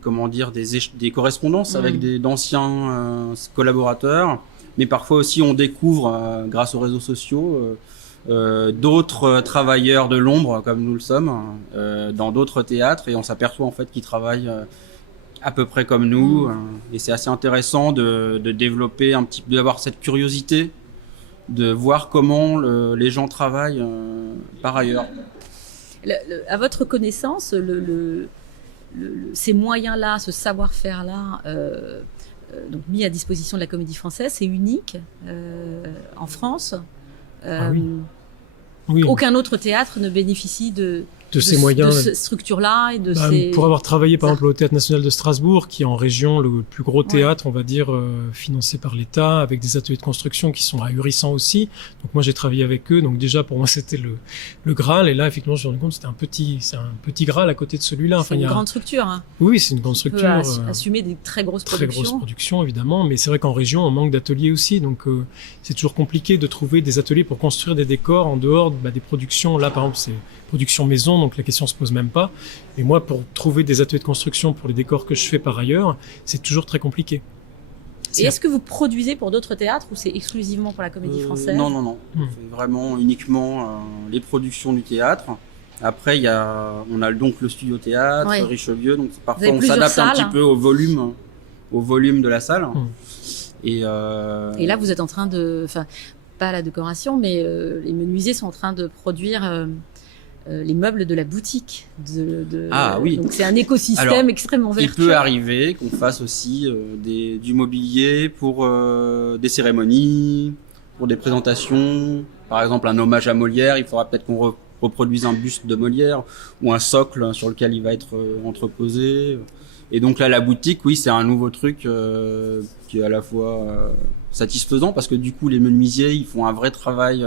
correspondances avec d'anciens collaborateurs, mais parfois aussi on découvre grâce aux réseaux sociaux d'autres travailleurs de l'ombre comme nous le sommes dans d'autres théâtres, et on s'aperçoit en fait qu'ils travaillent à peu près comme nous, et c'est assez intéressant de développer d'avoir cette curiosité de voir comment les gens travaillent par ailleurs. À votre connaissance, ces moyens-là, ce savoir-faire-là, donc mis à disposition de la Comédie Française, c'est unique en France. Oui. Aucun autre théâtre ne bénéficie de ces moyens, de cette structure-là et de ces... Pour avoir travaillé par exemple au Théâtre National de Strasbourg, qui est en région le plus gros théâtre, on va dire, financé par l'État, avec des ateliers de construction qui sont ahurissants aussi. Donc moi j'ai travaillé avec eux, donc déjà pour moi c'était le Graal, et là effectivement je me suis rendu compte que c'est un petit Graal à côté de celui-là. C'est une grande structure. Hein. Oui, c'est une grande structure. On peut assumer des très grosses productions. Très grosses productions évidemment, mais c'est vrai qu'en région on manque d'ateliers aussi, donc c'est toujours compliqué de trouver des ateliers pour construire des décors en dehors des productions. Là par exemple c'est production maison, donc la question se pose même pas. Et moi, pour trouver des ateliers de construction pour les décors que je fais par ailleurs, c'est toujours très compliqué. Et est-ce que vous produisez pour d'autres théâtres ou c'est exclusivement pour la Comédie Française? Non. On fait vraiment uniquement les productions du théâtre. Après, on a donc le studio théâtre, Richelieu, donc parfois on s'adapte un petit peu au volume de la salle. Et là, vous êtes en train pas la décoration, mais les menuisiers sont en train de produire les meubles de la boutique. Oui. Donc c'est un écosystème extrêmement vertueux. Il peut arriver qu'on fasse aussi du mobilier pour des cérémonies, pour des présentations. Par exemple, un hommage à Molière, il faudra peut-être qu'on reproduise un buste de Molière ou un socle sur lequel il va être entreposé. Et donc là, la boutique, oui, c'est un nouveau truc qui est à la fois satisfaisant, parce que du coup, les menuisiers, ils font un vrai travail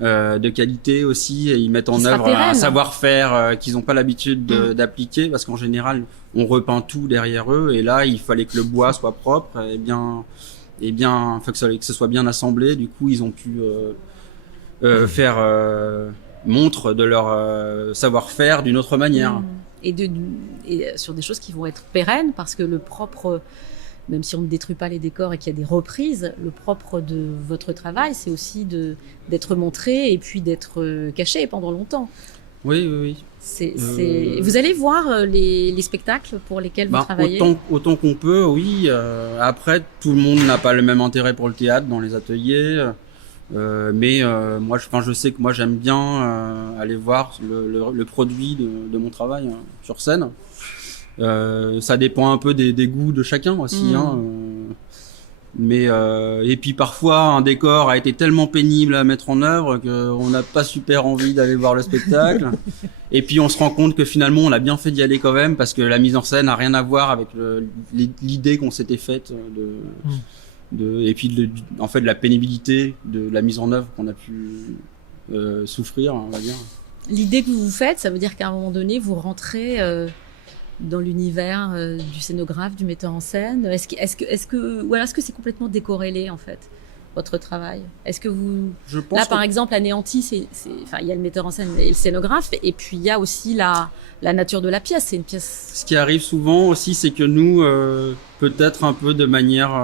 de qualité aussi, et ils mettent en œuvre un savoir-faire qu'ils n'ont pas l'habitude d'appliquer, parce qu'en général, on repeint tout derrière eux, et là, il fallait que le bois soit propre et bien, que ce soit bien assemblé. Du coup, ils ont pu faire montre de leur savoir-faire d'une autre manière. Et sur des choses qui vont être pérennes, parce que le propre même si on ne détruit pas les décors et qu'il y a des reprises, le propre de votre travail, c'est aussi d'être montré et puis d'être caché pendant longtemps. Oui, oui, oui. Vous allez voir les spectacles pour lesquels vous travaillez? Autant qu'on peut, oui. Après, tout le monde n'a pas le même intérêt pour le théâtre dans les ateliers. Mais moi, je sais que moi, j'aime bien aller voir le produit de mon travail sur scène. Ça dépend un peu des goûts de chacun aussi. Mais et puis parfois un décor a été tellement pénible à mettre en œuvre qu'on n'a pas super envie d'aller voir le spectacle. Et puis on se rend compte que finalement on a bien fait d'y aller quand même parce que la mise en scène n'a rien à voir avec l'idée qu'on s'était faite et puis en fait de la pénibilité de la mise en œuvre qu'on a pu souffrir, on va dire. L'idée que vous vous faites, ça veut dire qu'à un moment donné vous rentrez dans l'univers du scénographe, du metteur en scène. Est-ce que c'est complètement décorrélé en fait, votre travail? Est-ce que vous... Là par exemple, Anéanti, il y a le metteur en scène et le scénographe, et puis il y a aussi la nature de la pièce. C'est une pièce... Ce qui arrive souvent aussi, c'est que nous, peut-être un peu de manière...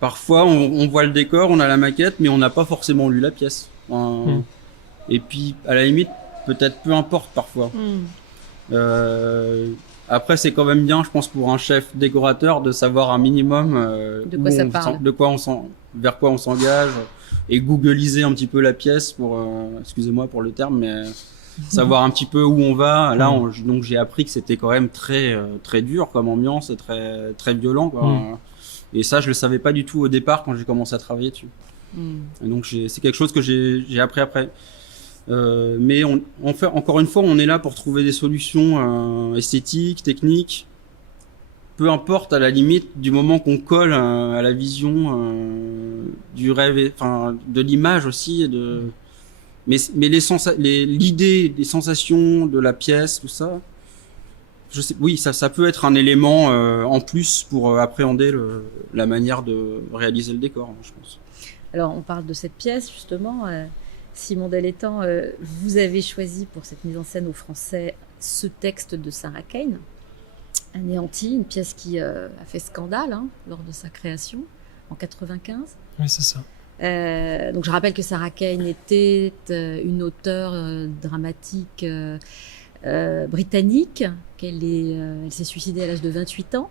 parfois on voit le décor, on a la maquette, mais on n'a pas forcément lu la pièce. Et puis à la limite, peut-être peu importe parfois. Après, c'est quand même bien, je pense, pour un chef décorateur de savoir un minimum de quoi ça parle, vers quoi on s'engage, et googliser un petit peu la pièce pour, excusez-moi pour le terme, mais savoir un petit peu où on va. Là, donc j'ai appris que c'était quand même très très dur comme ambiance et très très violent, quoi. Et ça, je le savais pas du tout au départ quand j'ai commencé à travailler dessus. Et donc c'est quelque chose que j'ai appris après. Mais encore une fois, on est là pour trouver des solutions esthétiques, techniques, peu importe à la limite du moment qu'on colle à la vision du rêve, enfin de l'image aussi, mais l'idée, les sensations de la pièce, tout ça. Oui, ça peut être un élément en plus pour appréhender la manière de réaliser le décor, je pense. Alors, on parle de cette pièce justement. Simon Delettan, vous avez choisi pour cette mise en scène au français ce texte de Sarah Kane, Anéanti, une pièce qui a fait scandale lors de sa création en 95. Oui, c'est ça. Donc je rappelle que Sarah Kane était une auteure dramatique britannique, elle s'est suicidée à l'âge de 28 ans,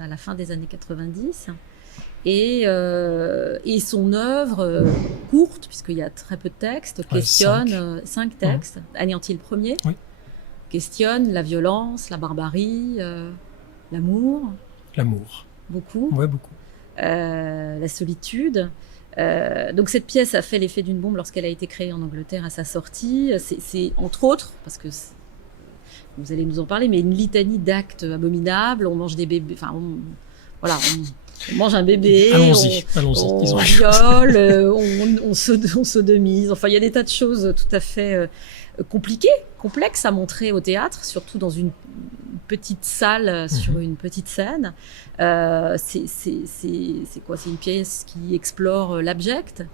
à la fin des années 90. Et son œuvre courte, puisqu'il y a très peu de textes, questionne 5 textes. Anéanti le premier, questionne la violence, la barbarie, l'amour. L'amour. Beaucoup. Ouais, beaucoup. La solitude. Donc cette pièce a fait l'effet d'une bombe lorsqu'elle a été créée en Angleterre à sa sortie. C'est entre autres, parce que vous allez nous en parler, mais une litanie d'actes abominables. On mange des bébés, enfin, on mange un bébé, allons-y, on viole, on sodomise. Enfin, il y a des tas de choses tout à fait compliquées, complexes à montrer au théâtre, surtout dans une petite salle sur une petite scène. C'est quoi? C'est une pièce qui explore l'abject.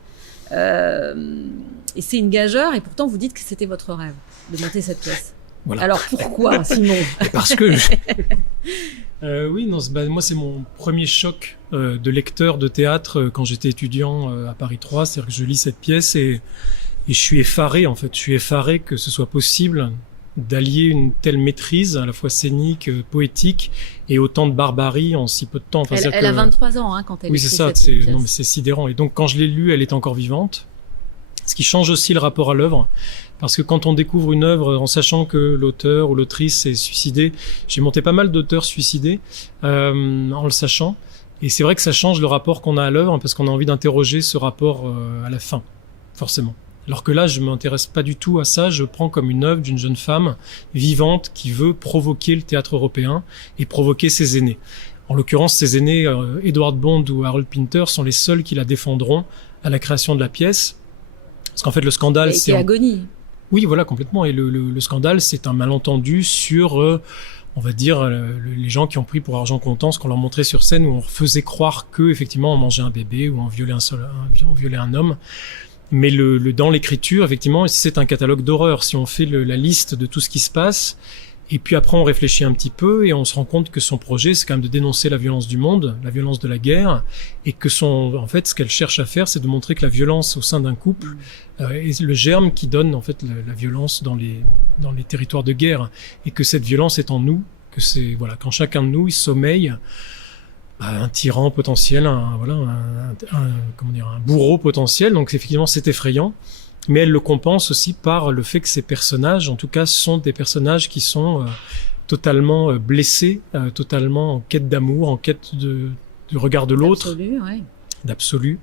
Et c'est une gageure, et pourtant vous dites que c'était votre rêve de monter cette pièce. Voilà. Alors pourquoi, Simon? Parce que oui, non, moi c'est mon premier choc de lecteur de théâtre quand j'étais étudiant à Paris 3, c'est-à-dire que je lis cette pièce et je suis effaré en fait. Je suis effaré que ce soit possible d'allier une telle maîtrise à la fois scénique, poétique et autant de barbarie en si peu de temps. Enfin, elle a 23 ans quand elle écrit cette pièce. Oui, c'est ça. Non, mais c'est sidérant. Et donc quand je l'ai lue, elle est encore vivante. Ce qui change aussi le rapport à l'œuvre. Parce que quand on découvre une œuvre en sachant que l'auteur ou l'autrice s'est suicidé, j'ai monté pas mal d'auteurs suicidés en le sachant. Et c'est vrai que ça change le rapport qu'on a à l'œuvre parce qu'on a envie d'interroger ce rapport à la fin, forcément. Alors que là, je m'intéresse pas du tout à ça. Je prends comme une œuvre d'une jeune femme vivante qui veut provoquer le théâtre européen et provoquer ses aînés. En l'occurrence, ses aînés, Edward Bond ou Harold Pinter, sont les seuls qui la défendront à la création de la pièce. Parce qu'en fait, le scandale, c'est agonie. Oui, voilà, complètement. Et le scandale, c'est un malentendu sur, on va dire, les gens qui ont pris pour argent comptant ce qu'on leur montrait sur scène, où on faisait croire que effectivement on mangeait un bébé ou on violait un homme. Mais dans l'écriture, effectivement, c'est un catalogue d'horreur. Si on fait la liste de tout ce qui se passe, Et puis après, on réfléchit un petit peu et on se rend compte que son projet, c'est quand même de dénoncer la violence du monde, la violence de la guerre, et que en fait, ce qu'elle cherche à faire, c'est de montrer que la violence au sein d'un couple est le germe qui donne en fait la violence dans les territoires de guerre, et que cette violence est en nous, que c'est voilà, quand chacun de nous il sommeille un tyran potentiel, un bourreau potentiel. Donc effectivement, c'est effrayant. Mais elle le compense aussi par le fait que ces personnages, en tout cas, sont des personnages qui sont totalement blessés, totalement en quête d'amour, en quête du regard de l'autre, d'absolu,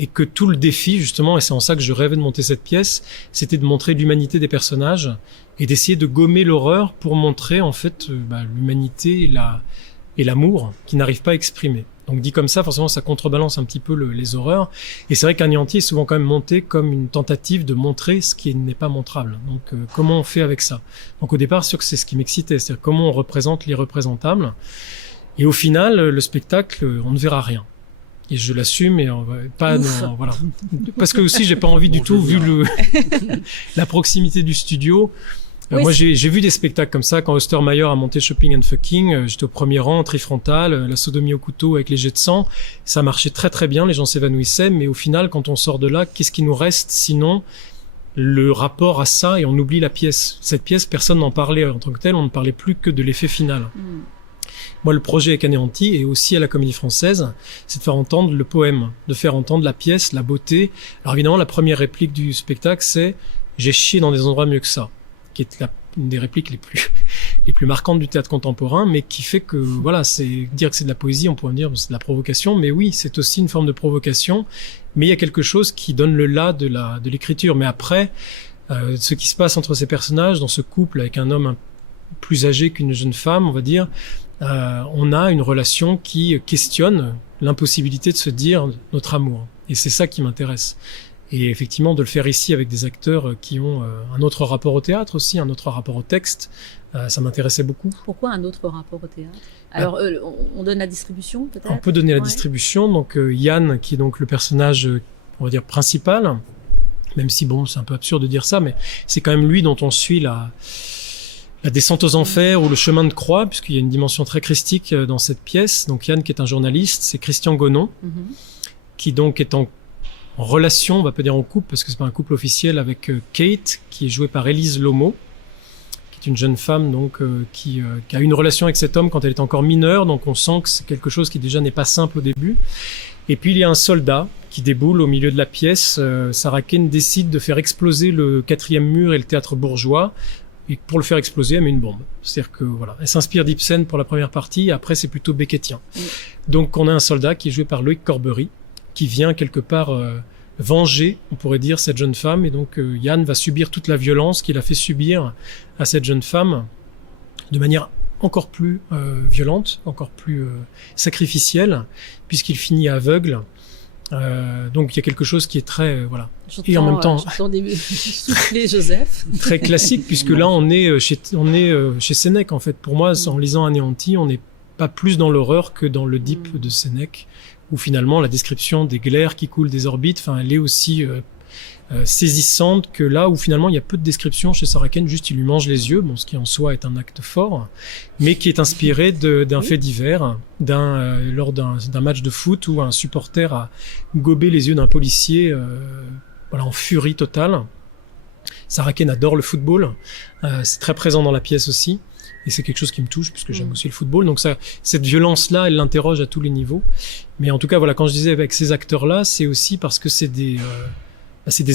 et que tout le défi, justement, et c'est en ça que je rêvais de monter cette pièce, c'était de montrer l'humanité des personnages et d'essayer de gommer l'horreur pour montrer en fait l'humanité et l'amour qui n'arrivent pas à exprimer. Donc dit comme ça, forcément, ça contrebalance un petit peu les horreurs. Et c'est vrai qu'Anéanti est souvent quand même monté comme une tentative de montrer ce qui n'est pas montrable. Donc comment on fait avec ça? Donc au départ, sûr que c'est ce qui m'excitait, c'est-à-dire comment on représente l'irreprésentable. Et au final, le spectacle, on ne verra rien. Et je l'assume, et voilà. Parce que aussi, j'ai pas envie du tout, vu la proximité du studio. Oui, moi, j'ai vu des spectacles comme ça quand Ostermeyer a monté Shopping and Fucking. J'étais au premier rang, trifrontal, la sodomie au couteau avec les jets de sang. Ça marchait très très bien, les gens s'évanouissaient. Mais au final, quand on sort de là, qu'est-ce qui nous reste sinon le rapport à ça, et on oublie la pièce. Cette pièce, personne n'en parlait en tant que telle. On ne parlait plus que de l'effet final. Moi, le projet avec Anéanti et aussi à la Comédie Française, c'est de faire entendre le poème, de faire entendre la pièce, la beauté. Alors évidemment, la première réplique du spectacle, c'est « J'ai chié dans des endroits mieux que ça ». Qui est une des répliques les plus marquantes du théâtre contemporain, mais qui fait que, voilà, c'est dire que c'est de la poésie, on pourrait dire que c'est de la provocation, mais oui, c'est aussi une forme de provocation, mais il y a quelque chose qui donne le là de l'écriture. Mais après, ce qui se passe entre ces personnages, dans ce couple avec un homme plus âgé qu'une jeune femme, on va dire, on a une relation qui questionne l'impossibilité de se dire notre amour. Et c'est ça qui m'intéresse. Et effectivement, de le faire ici avec des acteurs qui ont un autre rapport au théâtre aussi, un autre rapport au texte, ça m'intéressait beaucoup. Pourquoi un autre rapport au théâtre? Alors, on donne la distribution, peut-être? On peut donner la distribution. Donc, Yann, qui est donc le personnage, on va dire, principal, même si, bon, c'est un peu absurde de dire ça, mais c'est quand même lui dont on suit la descente aux enfers ou le chemin de croix, puisqu'il y a une dimension très christique dans cette pièce. Donc, Yann, qui est un journaliste, c'est Christian Gonon, qui donc est en relation, on va pas dire en couple parce que c'est pas un couple officiel, avec Kate, qui est jouée par Élise Lomo, qui est une jeune femme donc qui a une relation avec cet homme quand elle est encore mineure, donc on sent que c'est quelque chose qui déjà n'est pas simple au début. Et puis il y a un soldat qui déboule au milieu de la pièce. Sarah Kane décide de faire exploser le 4e mur et le théâtre bourgeois. Et pour le faire exploser, elle met une bombe. C'est-à-dire que voilà, elle s'inspire d'Ibsen pour la première partie, après c'est plutôt beckettien. Donc on a un soldat qui est joué par Loïc Corbery, qui vient quelque part venger, on pourrait dire, cette jeune femme. Et donc Yann va subir toute la violence qu'il a fait subir à cette jeune femme de manière encore plus violente, encore plus sacrificielle, puisqu'il finit aveugle. Donc il y a quelque chose qui est très voilà, et en même temps souffler Joseph, très classique, puisque là on est chez Sénèque en fait. Pour moi, en lisant Anéanti, on n'est pas plus dans l'horreur que dans le Deep de Sénèque, où finalement la description des glaires qui coulent des orbites, enfin, elle est aussi saisissante que là où finalement il y a peu de descriptions chez Sarah Kane, juste il lui mange les yeux, bon, ce qui en soi est un acte fort, mais qui est inspiré d'un fait divers, lors d'un match de foot où un supporter a gobé les yeux d'un policier, voilà, en furie totale. Sarah Kane adore le football, c'est très présent dans la pièce aussi. Et c'est quelque chose qui me touche, puisque j'aime aussi le football. Donc cette violence-là, elle l'interroge à tous les niveaux. Mais en tout cas, voilà, quand je disais avec ces acteurs-là, c'est aussi parce que c'est des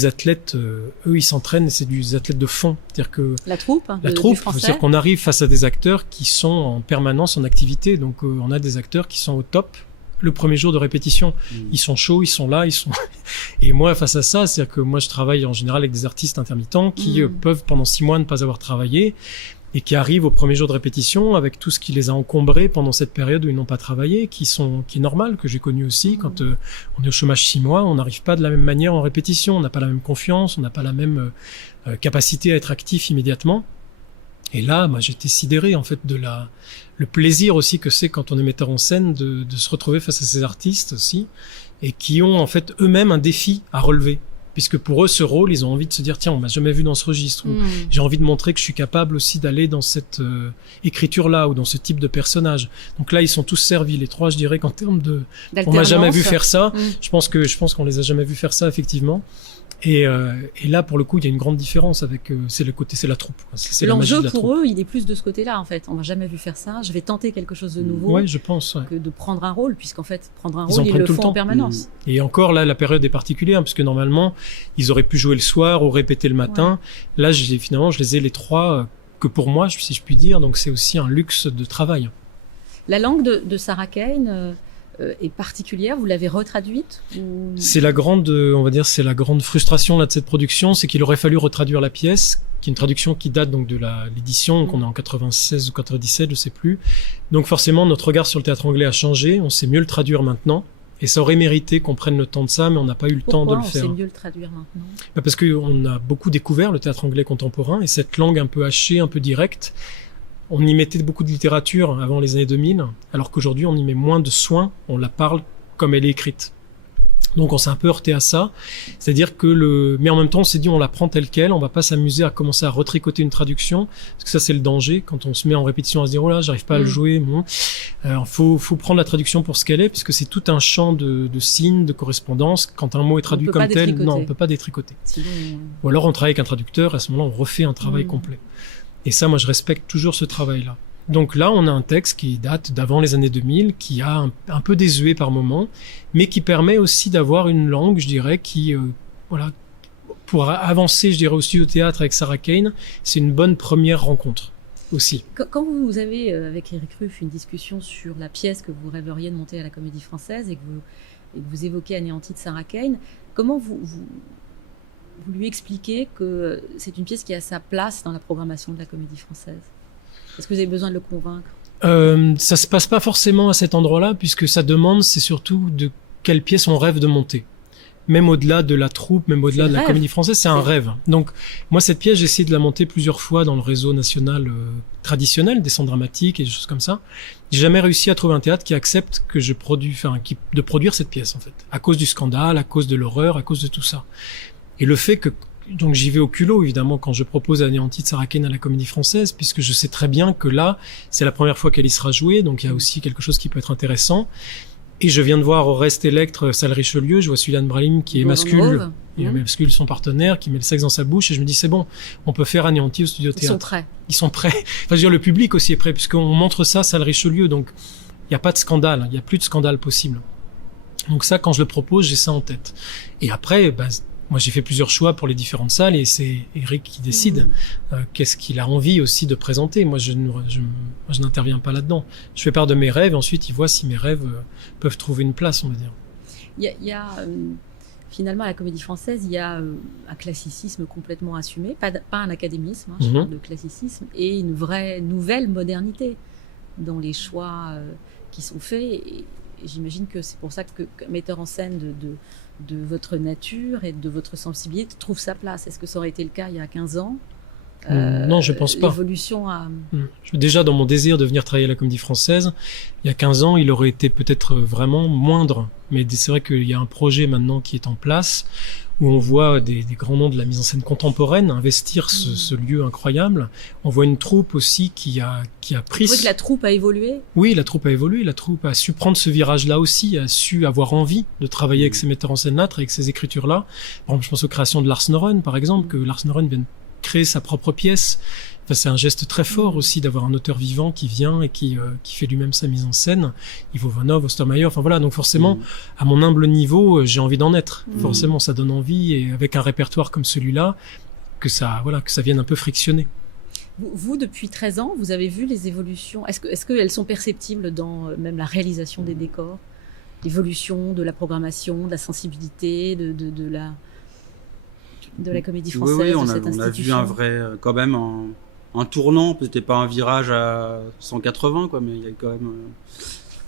athlètes, eux, ils s'entraînent, c'est des athlètes de fond. C'est-à-dire que la troupe, c'est-à-dire qu'on arrive face à des acteurs qui sont en permanence en activité. Donc on a des acteurs qui sont au top le premier jour de répétition. Ils sont chauds, ils sont là, Et moi, face à ça, c'est-à-dire que moi, je travaille en général avec des artistes intermittents qui peuvent, pendant 6 mois, ne pas avoir travaillé, et qui arrivent au premier jour de répétition avec tout ce qui les a encombrés pendant cette période où ils n'ont pas travaillé, qui est normal, que j'ai connu aussi. Quand on est au chômage 6 mois, on n'arrive pas de la même manière en répétition, on n'a pas la même confiance, on n'a pas la même capacité à être actif immédiatement. Et là, moi, j'étais sidéré en fait le plaisir aussi que c'est quand on est metteur en scène de se retrouver face à ces artistes aussi, et qui ont en fait eux-mêmes un défi à relever. puisque pour eux, ce rôle, ils ont envie de se dire, tiens, on m'a jamais vu dans ce registre. Ou, j'ai envie de montrer que je suis capable aussi d'aller dans cette écriture-là ou dans ce type de personnage. Donc là, ils sont tous servis, les trois, je dirais qu'en termes de... On m'a jamais vu faire ça. Je pense qu'on les a jamais vus faire ça, effectivement. Et là, pour le coup, il y a une grande différence avec c'est la troupe. C'est l'enjeu pour eux, il est plus de ce côté-là en fait. On m'a jamais vu faire ça. Je vais tenter quelque chose de nouveau. Ouais, je pense. Ouais. Que de prendre un rôle, puisqu'en fait, prendre un rôle, ils le font en permanence. Et encore là, la période est particulière, puisque normalement, ils auraient pu jouer le soir ou répéter le matin. Ouais. Là, finalement, je les ai les trois que pour moi, si je puis dire. Donc, c'est aussi un luxe de travail. La langue de Sarah Kane. Est particulière, vous l'avez retraduite ou... C'est la grande, on va dire, c'est la grande frustration là de cette production, c'est qu'il aurait fallu retraduire la pièce, qui est une traduction qui date donc de l'édition, qu'on est en 96 ou 97, je sais plus. Donc forcément, notre regard sur le théâtre anglais a changé, on sait mieux le traduire maintenant, et ça aurait mérité qu'on prenne le temps de ça, mais on n'a pas eu le temps de le faire. Pourquoi on sait mieux le traduire maintenant ? Parce qu'on a beaucoup découvert le théâtre anglais contemporain, et cette langue un peu hachée, un peu directe, on y mettait beaucoup de littérature avant les années 2000, alors qu'aujourd'hui on y met moins de soin, on la parle comme elle est écrite. Donc on s'est un peu heurté à ça, c'est-à-dire que mais en même temps on s'est dit on la prend telle quelle, on va pas s'amuser à commencer à retricoter une traduction, parce que ça c'est le danger, quand on se met en répétition à se dire oh là j'arrive pas à le jouer, bon. Faut prendre la traduction pour ce qu'elle est, puisque c'est tout un champ de signes, de correspondances, quand un mot est traduit comme tel, non on peut pas détricoter. Sinon... Ou alors on travaille avec un traducteur, à ce moment-là on refait un travail complet. Et ça, moi, je respecte toujours ce travail-là. Donc là, on a un texte qui date d'avant les années 2000, qui a un peu désuet par moment, mais qui permet aussi d'avoir une langue, je dirais, qui, voilà, pour avancer, je dirais, au studio théâtre avec Sarah Kane, c'est une bonne première rencontre aussi. Quand vous avez, avec Éric Ruff, une discussion sur la pièce que vous rêveriez de monter à la Comédie Française et que vous évoquez Anéantie de Sarah Kane, comment vous lui expliquez que c'est une pièce qui a sa place dans la programmation de la Comédie Française ? Est-ce que vous avez besoin de le convaincre ? Ça se passe pas forcément à cet endroit-là, puisque sa demande, c'est surtout de quelle pièce on rêve de monter. Même au-delà de la troupe, même au-delà de la Comédie Française, c'est un rêve. Donc, moi, cette pièce, j'ai essayé de la monter plusieurs fois dans le réseau national traditionnel, des centres dramatiques et des choses comme ça. J'ai jamais réussi à trouver un théâtre qui accepte que je de produire cette pièce, en fait. À cause du scandale, à cause de l'horreur, à cause de tout ça. Et le fait que, donc j'y vais au culot, évidemment, quand je propose Anéantie de Sarah Kane à la Comédie Française, puisque je sais très bien que là, c'est la première fois qu'elle y sera jouée, donc il y a aussi quelque chose qui peut être intéressant. Et je viens de voir Oreste Electre, salle Richelieu, je vois Sylviane Brahim qui émascule son partenaire, qui met le sexe dans sa bouche, et je me dis c'est bon, on peut faire Anéantie au studio théâtre. Ils sont prêts. Enfin, je veux dire, le public aussi est prêt, puisqu'on montre ça, salle Richelieu, donc il n'y a pas de scandale, il n'y a plus de scandale possible. Donc ça, quand je le propose, j'ai ça en tête. Et après, moi, j'ai fait plusieurs choix pour les différentes salles et c'est Éric qui décide qu'est-ce qu'il a envie aussi de présenter. Moi, je n'interviens pas là-dedans. Je fais part de mes rêves et ensuite, il voit si mes rêves peuvent trouver une place, on va dire. Il y a finalement, à la Comédie Française, il y a un classicisme complètement assumé, pas un académisme, je parle de classicisme, et une vraie nouvelle modernité dans les choix qui sont faits. Et j'imagine que c'est pour ça que metteur en scène de votre nature et de votre sensibilité trouve sa place. Est-ce que ça aurait été le cas il y a 15 ans ? Non, je pense pas. L'évolution a... Déjà, dans mon désir de venir travailler à la Comédie Française, il y a 15 ans, il aurait été peut-être vraiment moindre. Mais c'est vrai qu'il y a un projet maintenant qui est en place, où on voit des grands noms de la mise en scène contemporaine investir ce lieu incroyable. On voit une troupe aussi qui a pris... Vous trouvez que la troupe a évolué ? Oui, la troupe a évolué. La troupe a su prendre ce virage-là aussi, a su avoir envie de travailler avec ces metteurs en scène-là, avec ces écritures-là. Par exemple, je pense aux créations de Lars Noren, par exemple, que Lars Noren vienne créer sa propre pièce. Enfin, c'est un geste très fort aussi d'avoir un auteur vivant qui vient et qui fait lui-même sa mise en scène. Ivo Vanov, Ostermayer, enfin voilà. Donc forcément, à mon humble niveau, j'ai envie d'en être. Forcément, ça donne envie et avec un répertoire comme celui-là, que ça vienne un peu frictionner. Vous, depuis 13 ans, vous avez vu les évolutions. Est-ce qu'elles sont perceptibles dans même la réalisation des décors ? L'évolution de la programmation, de la sensibilité, de la Comédie Française, oui, de cette institution. On a vu un vrai, quand même, un tournant. C'était pas un virage à 180, quoi, mais il y a quand même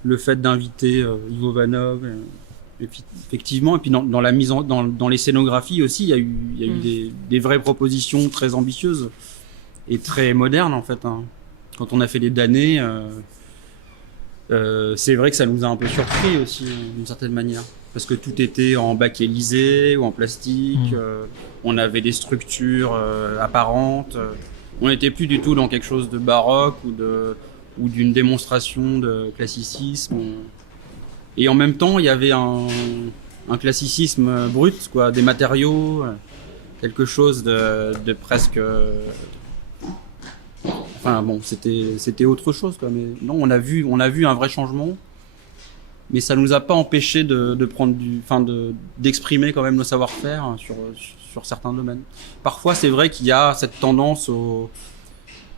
le fait d'inviter Ivo Vanov. Effectivement, et puis dans la mise dans les scénographies aussi, il y a eu des vraies propositions très ambitieuses et très modernes en fait. Quand on a fait les damnés, C'est vrai que ça nous a un peu surpris aussi, d'une certaine manière. Parce que tout était en bac élysé ou en plastique. On avait des structures apparentes. On n'était plus du tout dans quelque chose de baroque ou d'une démonstration de classicisme. Et en même temps, il y avait un classicisme brut, quoi, des matériaux, quelque chose de presque... Enfin bon, c'était autre chose, quoi. Mais non, on a vu un vrai changement, mais ça nous a pas empêché de prendre d'exprimer quand même nos savoir-faire sur certains domaines. Parfois, c'est vrai qu'il y a cette tendance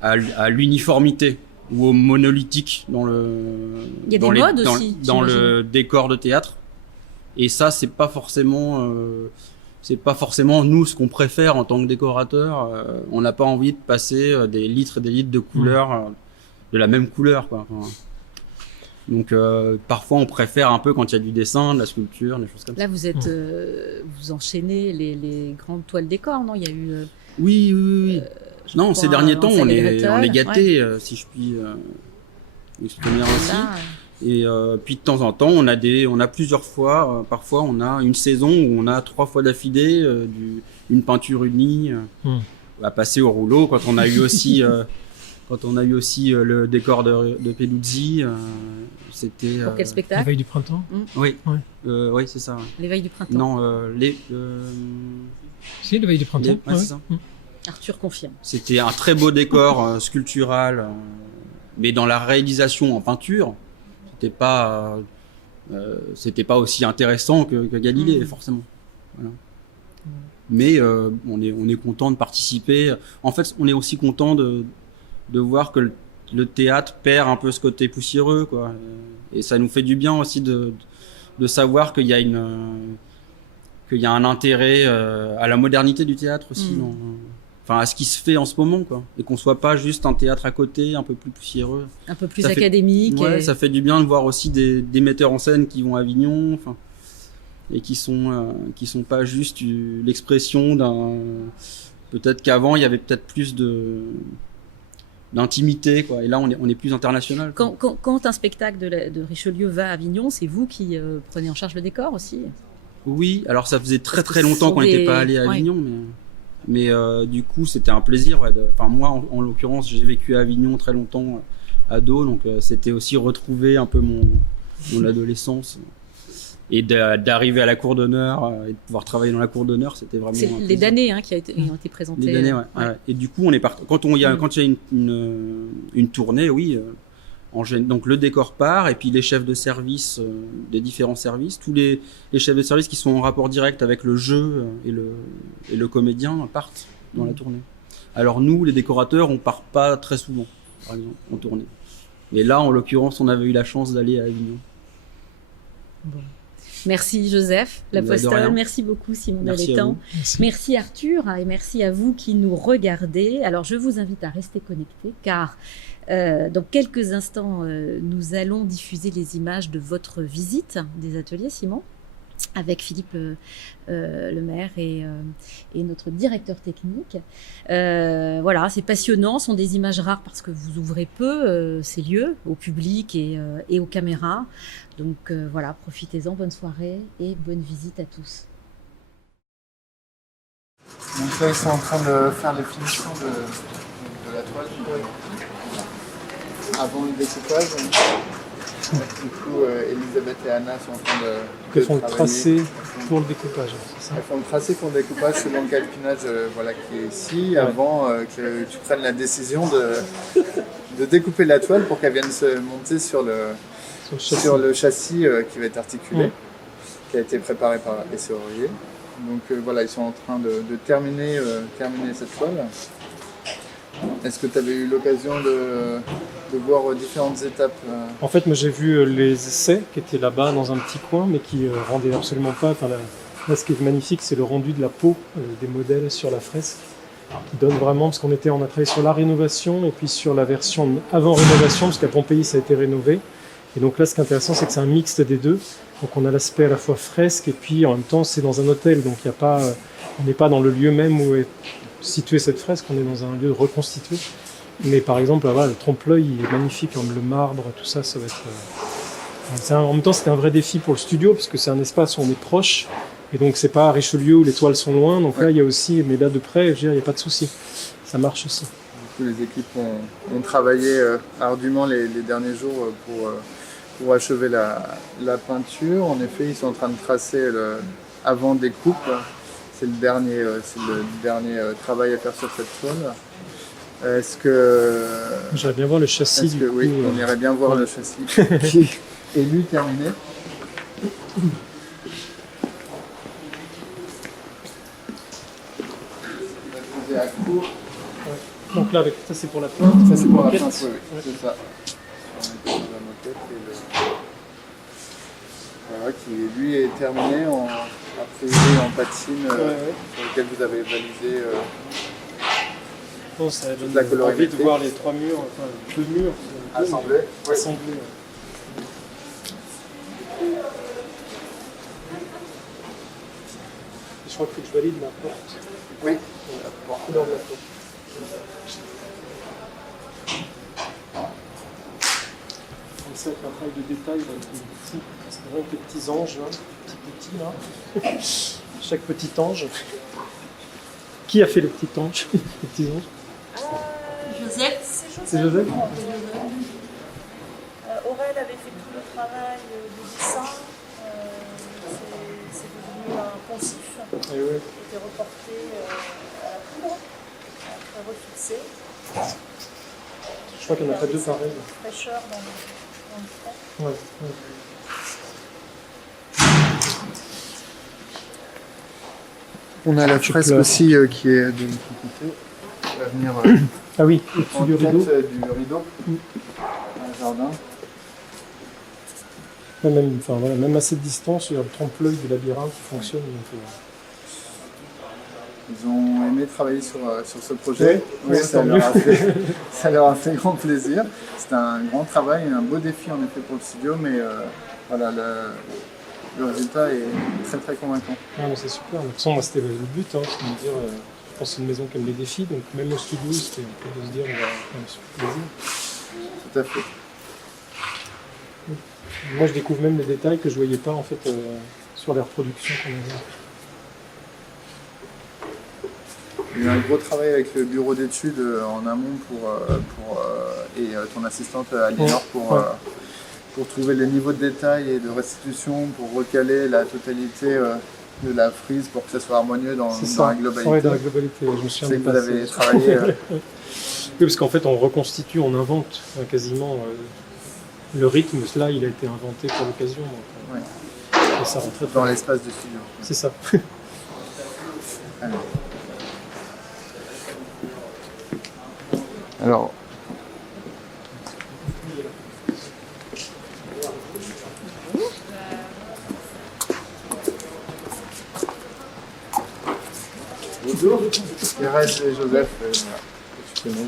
à l'uniformité ou au monolithique dans Il y a des modes aussi, dans le décor de théâtre. Et ça, c'est pas forcément nous ce qu'on préfère en tant que décorateur. On n'a pas envie de passer des litres et des litres de couleurs, de la même couleur, quoi. Enfin, donc parfois on préfère un peu quand il y a du dessin, de la sculpture, des choses comme ça. Là, vous êtes, vous enchaînez les grandes toiles décors, non? Il y a eu. Oui. Non, ces derniers temps, on est gâtés, si je puis exprimer aussi. Et puis de temps en temps, on a plusieurs fois, parfois on a une saison où on a 3 fois d'affilée une peinture unie à passer au rouleau. Quand on a eu aussi le décor de Peduzzi, c'était. Pour quel spectacle? L'éveil du printemps. Oui, oui, c'est ça. L'éveil du printemps. Non, Si, l'éveil du printemps. Ouais, c'est ça. Arthur confirme. C'était un très beau décor sculptural, mais dans la réalisation en peinture, c'était pas aussi intéressant que Galilée, forcément. Voilà. Mais on est content de participer. En fait, on est aussi content de voir que le théâtre perd un peu ce côté poussiéreux, quoi. Et ça nous fait du bien aussi de savoir qu'il y a un intérêt à la modernité du théâtre aussi. Enfin, à ce qui se fait en ce moment, quoi. Et qu'on soit pas juste un théâtre à côté, un peu plus poussiéreux. Un peu plus académique. Ouais, ça fait du bien de voir aussi des metteurs en scène qui vont à Avignon, enfin, et qui sont pas juste l'expression d'un... Peut-être qu'avant, il y avait peut-être plus d'intimité, quoi. Et là, on est plus international. Quand un spectacle de Richelieu va à Avignon, c'est vous qui prenez en charge le décor aussi? Oui, alors ça faisait très longtemps qu'on n'était pas allé à Avignon, mais du coup c'était un plaisir. Enfin moi en l'occurrence j'ai vécu à Avignon très longtemps ado, donc c'était aussi retrouver un peu mon adolescence et d'arriver à la cour d'honneur et de pouvoir travailler dans la cour d'honneur, c'était vraiment. C'est les damnés qui ont été présentés. Les damnés, ouais. Et du coup on est parti. Quand il y a une tournée, oui. Donc le décor part et puis les chefs de service des différents services, tous les chefs de service qui sont en rapport direct avec le jeu et le comédien partent dans la tournée. Alors nous, les décorateurs, on part pas très souvent, par exemple, en tournée. Mais là, en l'occurrence, on avait eu la chance d'aller à Avignon. Bon. Merci Joseph Lapostole, merci beaucoup Simon Dellettant, merci Arthur et merci à vous qui nous regardez. Alors je vous invite à rester connectés car dans quelques instants nous allons diffuser les images de votre visite des ateliers, Simon, avec Philippe Lemaire et notre directeur technique. Voilà, c'est passionnant, ce sont des images rares parce que vous ouvrez peu ces lieux au public et aux caméras. Donc voilà, profitez-en, bonne soirée et bonne visite à tous. Donc là, ils sont en train de faire les finitions de la toile avant le découpage. Du coup, Elisabeth et Anna sont en train de font le tracé pour le découpage, c'est ça? Elles font le tracé pour le découpage selon le calpinage qui est ici, avant que tu prennes la décision de découper la toile pour qu'elle vienne se monter sur le châssis qui va être articulé, qui a été préparé par les serruriers. Donc voilà, ils sont en train de terminer cette toile. Est-ce que tu avais eu l'occasion de voir différentes étapes En fait, moi j'ai vu les essais qui étaient là-bas dans un petit coin, mais qui rendaient absolument pas. Enfin, là, ce qui est magnifique, c'est le rendu de la peau des modèles sur la fresque, qui donne vraiment, parce on a travaillé sur la rénovation et puis sur la version avant rénovation, parce qu'à Pompéi ça a été rénové. Et donc là, ce qui est intéressant, c'est que c'est un mixte des deux. Donc on a l'aspect à la fois fresque et puis en même temps c'est dans un hôtel, donc il y a pas, on n'est pas dans le lieu même où est située cette fresque, on est dans un lieu reconstitué. Mais par exemple, voilà, le trompe-l'œil, il est magnifique, comme le marbre, tout ça, ça va être... en même temps, c'était un vrai défi pour le studio, parce que c'est un espace où on est proche, et donc c'est pas à Richelieu où les toiles sont loin, donc là, il y a aussi, mais là de près, je veux dire, il n'y a pas de souci. Ça marche aussi. Du coup, les équipes ont travaillé ardument les derniers jours pour achever la peinture. En effet, ils sont en train de tracer avant découpe. C'est le dernier travail à faire sur cette toile. Est-ce que... J'aimerais bien voir le châssis du coup. Oui, on irait bien voir le châssis qui est lui terminé. On va poser à court. Donc là, ça c'est pour la plainte. Ça c'est pour la moquette. plainte, oui, c'est ça. On met la moquette et voilà, qui lui est terminé a priori en patine sur lequel vous avez validé Bon, ça donne la envie colorimétrie. de voir les 3 murs, enfin 2 murs assemblés. Oui. assemblés. Je crois qu'il faut que je valide la porte. Oui. La couleur de la porte. Comme ça, avec un travail de détail, là, qui est fou. Parce que vraiment, les petits anges, là, petits là. Chaque petit ange. Qui a fait le petit ange? Les petits anges. Joseph. C'est Joseph? Aurèle avait fait tout le travail de dessin. C'est devenu un poncif qui était reporté à la poudre, après refixé. Je crois qu'il n'y en a pas deux pareils. Fraîcheur dans le fond. Ouais. On a la fresque aussi qui est de l'autre côté. Qui va venir Ah oui, en du tête rideau. du rideau. Un jardin. Même à cette distance, il y a le trompe-l'œil du labyrinthe qui fonctionne. Donc, Ils ont aimé travailler sur ce projet. Oui, ça leur a fait grand plaisir. C'était un grand travail, un beau défi en effet pour le studio, mais voilà, le résultat est très très convaincant. ah, mais c'est super. De toute façon, moi, c'était le but, hein, c'est de me dire, je pense que c'est une maison qui aime les défis, donc même au studio, c'était un peu de se dire, on va se faire plaisir. Tout à fait. Moi, je découvre même des détails que je ne voyais pas en fait sur les reproductions qu'on avait. Il y a eu un gros travail avec le bureau d'études en amont et ton assistante Aliénor pour trouver les niveaux de détail et de restitution, pour recaler la totalité de la frise pour que ça soit harmonieux dans la globalité. Oui, dans la globalité, je me souviens C'est des que vous avez passages. travaillé. Oui, parce qu'en fait, on reconstitue, on invente quasiment le rythme. Là, il a été inventé pour l'occasion. Ouais. Et ça rentrait Dans l'espace du studio. C'est ça. Alors. Bonjour. Thérèse et Joseph, que tu connais,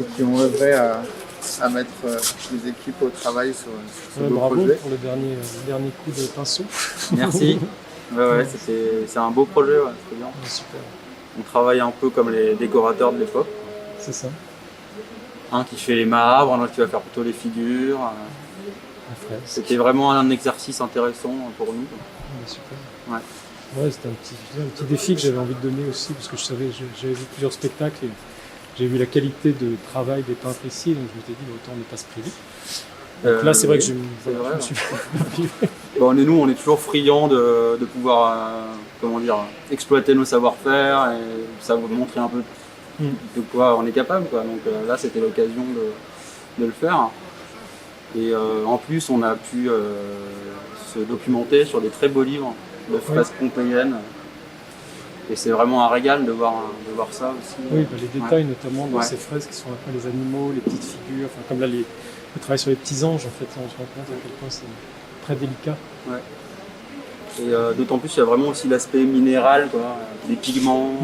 et qui ont œuvré à mettre les équipes au travail sur ce beau bravo projet. pour le dernier coup de pinceau. Merci. C'est un beau projet, c'est bien. Ouais, super. On travaille un peu comme les décorateurs de l'époque. C'est ça. Un qui fait les marbres, un autre qui va faire plutôt les figures. La fraise. C'était vraiment un exercice intéressant pour nous. Ouais, super. Ouais. Ouais, c'était un petit défi que j'avais envie de donner aussi, parce que je savais, j'avais vu plusieurs spectacles et j'ai vu la qualité de travail des peintres ici, donc je m'étais dit, autant ne pas se priver. Donc là, c'est vrai que je me suis Bon, nous, on est toujours friands de pouvoir exploiter nos savoir-faire et montrer un peu de quoi on est capable, quoi. Donc là, c'était l'occasion de le faire. Et en plus, on a pu se documenter sur des très beaux livres de fresques pompéiennes. Et c'est vraiment un régal de voir ça aussi. Oui, les détails notamment dans ces fresques qui sont un peu les animaux, les petites figures, enfin, comme là le travail sur les petits anges, en fait, on se rend compte à quel point c'est très délicat. Ouais. Et d'autant plus, il y a vraiment aussi l'aspect minéral, quoi, les pigments,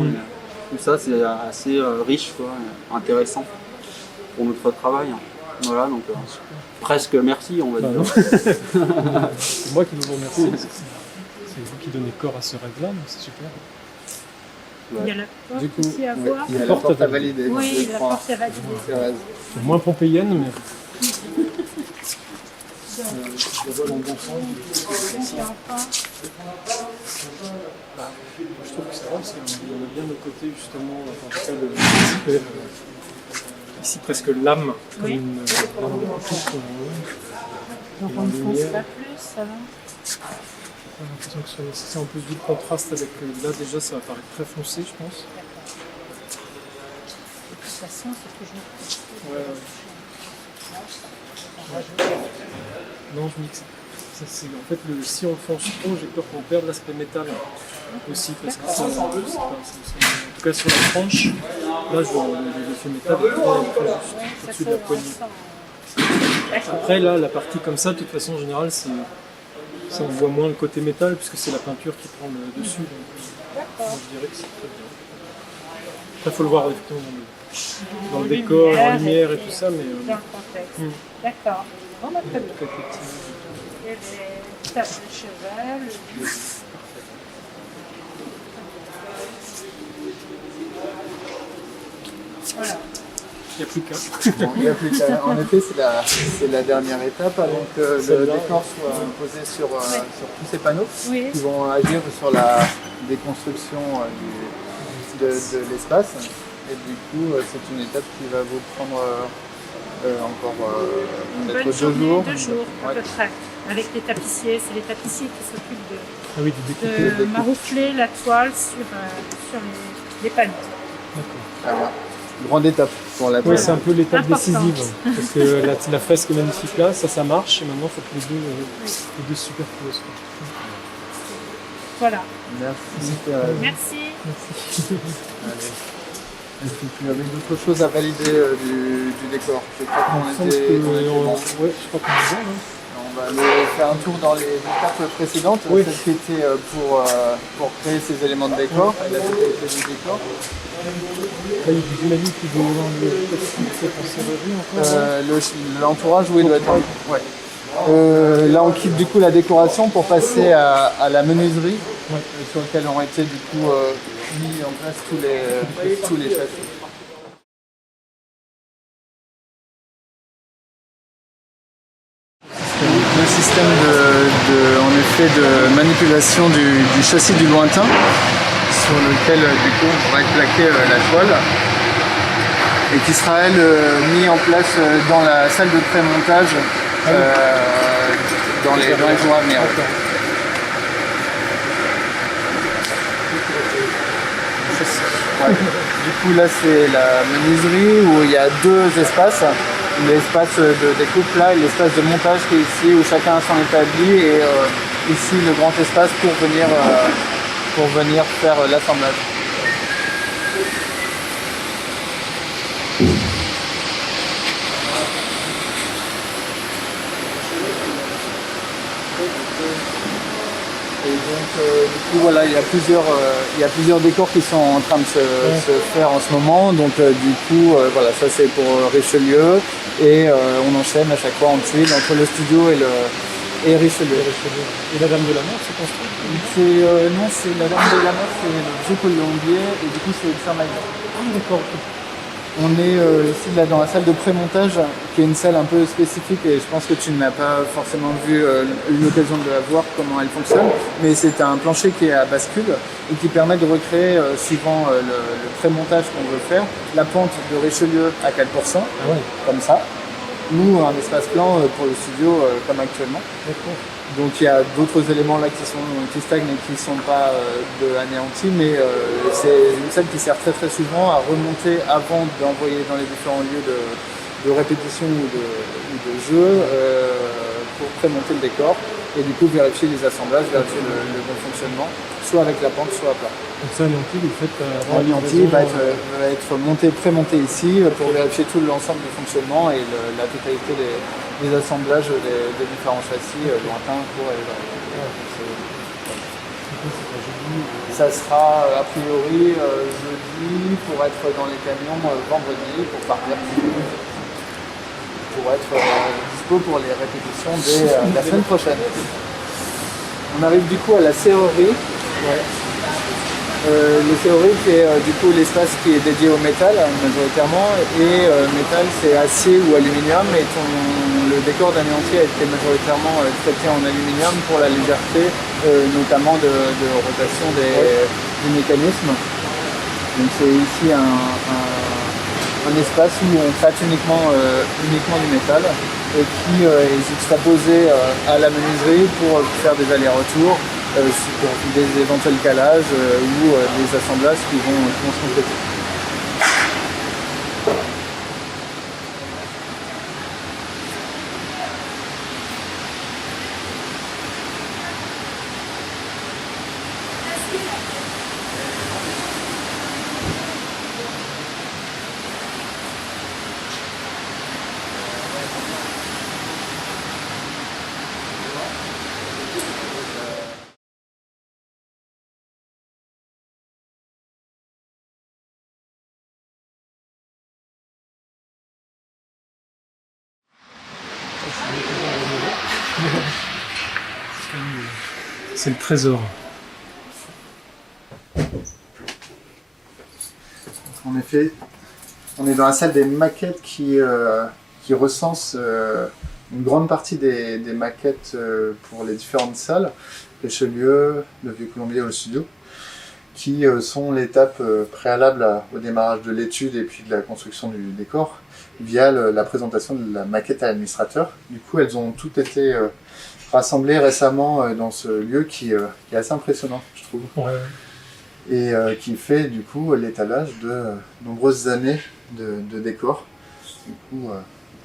tout ça, c'est assez riche, quoi, intéressant pour notre travail. Voilà, donc presque merci, on va dire. C'est moi qui vous remercie. C'est vous qui donnez corps à ce rêve-là, donc c'est super. Il y a la porte Du coup, aussi à ouais, voir. il y a la porte porte à à valider. Oui, je la crois. porte est validée. Thérèse. C'est moins pompéienne, mais je la vois dans le bon sens. Et enfin, Je trouve que ça va, parce qu'on a bien le côté justement, enfin, en tout cas, ici presque l'âme, comme Oui. une lame de couteau, donc Et on ne la fonce lumière. pas plus, ça va. J'ai l'impression que si c'est en plus du contraste avec là déjà ça va paraître très foncé je pense. De toute façon, c'est toujours Ouais. Non je me dis que c'est en fait si on fonce trop j'ai peur qu'on perde l'aspect métal aussi parce que ça, en tout cas sur la tranche là je vois l'effet métal est très juste au-dessus de la poignée. Après là la partie comme ça de toute façon en général c'est ça on voit moins le côté métal puisque c'est la peinture qui prend le dessus. Donc, moi, je dirais que c'est très bien. Après, il faut le voir effectivement dans le décor, en lumière et tout ça, mais dans le contexte. Hmm. D'accord. Bon, bah, très bien. tout à fait petit. Et les tables de cheval, le voilà. Il n'y a plus qu'à. Bon, il y a plus qu'à- en effet, c'est la dernière étape avant que le Celle-là. décor soit posé sur tous ces panneaux Oui. qui vont agir sur la déconstruction de l'espace. Et du coup, c'est une étape qui va vous prendre encore Une peut-être bonne 2 journée, jours. 2 jours à Ouais. peu près. Avec les tapissiers, c'est les tapissiers qui s'occupent Ah oui, du découpé. de maroufler la toile sur les panneaux. D'accord. Très bien. Grande étape pour la Oui, toile. c'est un peu l'étape Importante. décisive. Parce que la fresque est magnifique là, ça marche, et maintenant il faut que les deux se superposent. Voilà. Merci Thérèse. Merci. Allez. Est-ce que tu avais d'autres choses à valider du décor? Je crois qu'on Il me semble était, que- on était bon. ouais, je crois qu'on est bon. On va aller faire un tour dans les étapes précédentes, Oui. celle qui était pour créer ces éléments de décor et la totalité du décor. Là, j'imagine qu'il doit y avoir c'est en serrurerie encore. L'entourage, oui, doit être. Ouais. Là, on quitte du coup la décoration pour passer à la menuiserie, sur laquelle ont été du coup mis en place tous les châssis. Le système en effet de manipulation du châssis du lointain, sur lequel du coup on pourra plaquer la toile, et qui sera elle mis en place dans la salle de pré-montage dans les jours à venir. Ouais. Du coup là c'est la menuiserie où il y a 2 espaces, l'espace de découpe là et l'espace de montage qui est ici où chacun s'en établit, et ici le grand espace pour venir faire l'assemblage. Et donc, du coup, voilà, il y a plusieurs décors qui sont en train de se faire en ce moment. Donc, du coup, voilà, ça c'est pour Richelieu. Et on enchaîne à chaque fois en tuile entre le studio et Richelieu. Et la Dame de la Mer, c'est construit. Non, c'est la Dame de la Mer, c'est le vieux colombier. Et du coup, c'est le Saint-Maïs. Ah, d'accord. On est ici là, dans la salle de pré-montage, qui est une salle un peu spécifique, et je pense que tu n'as pas forcément eu l'occasion de la voir, comment elle fonctionne, mais c'est un plancher qui est à bascule et qui permet de recréer, suivant le pré-montage qu'on veut faire, la pente de Richelieu à 4%, Ah ouais, comme ça, ou un espace plan pour le studio comme actuellement. d'accord. Donc il y a d'autres éléments là qui stagnent et qui ne sont pas anéantis, mais c'est une salle qui sert très très souvent à remonter avant d'envoyer dans les différents lieux de répétition ou de jeu pour prémonter le décor et du coup vérifier les assemblages, vérifier le bon fonctionnement, soit avec la pente, soit à plat. Donc ça, anéanti, vous le faites avant L'anéanti va être prémonté ici pour vérifier tout l'ensemble du fonctionnement et la totalité des assemblages des différents châssis lointains, courts et ça sera a priori jeudi pour être dans les camions vendredi pour partir pour être dispo pour les répétitions dès la semaine prochaine. On arrive du coup à la serrurerie. Le théorique est du coup l'espace qui est dédié au métal majoritairement et métal c'est acier ou aluminium et le décor d'anéanti a été majoritairement traité en aluminium pour la légèreté notamment de rotation du mécanisme. Donc c'est ici un espace où on traite uniquement du métal et qui est juxtaposé à la menuiserie pour faire des allers-retours. Pour des éventuels calages ou des assemblages qui vont se compléter. C'est le trésor. En effet, on est dans la salle des maquettes qui recense une grande partie des maquettes pour les différentes salles, Richelieu, le Vieux-Colombier ou le studio, qui sont l'étape préalable au démarrage de l'étude et puis de la construction du décor via la présentation de la maquette à l'administrateur. Du coup, elles ont toutes été rassemblées récemment dans ce lieu qui est assez impressionnant, je trouve. Ouais. Et qui fait du coup l'étalage de nombreuses années de décor. Du coup,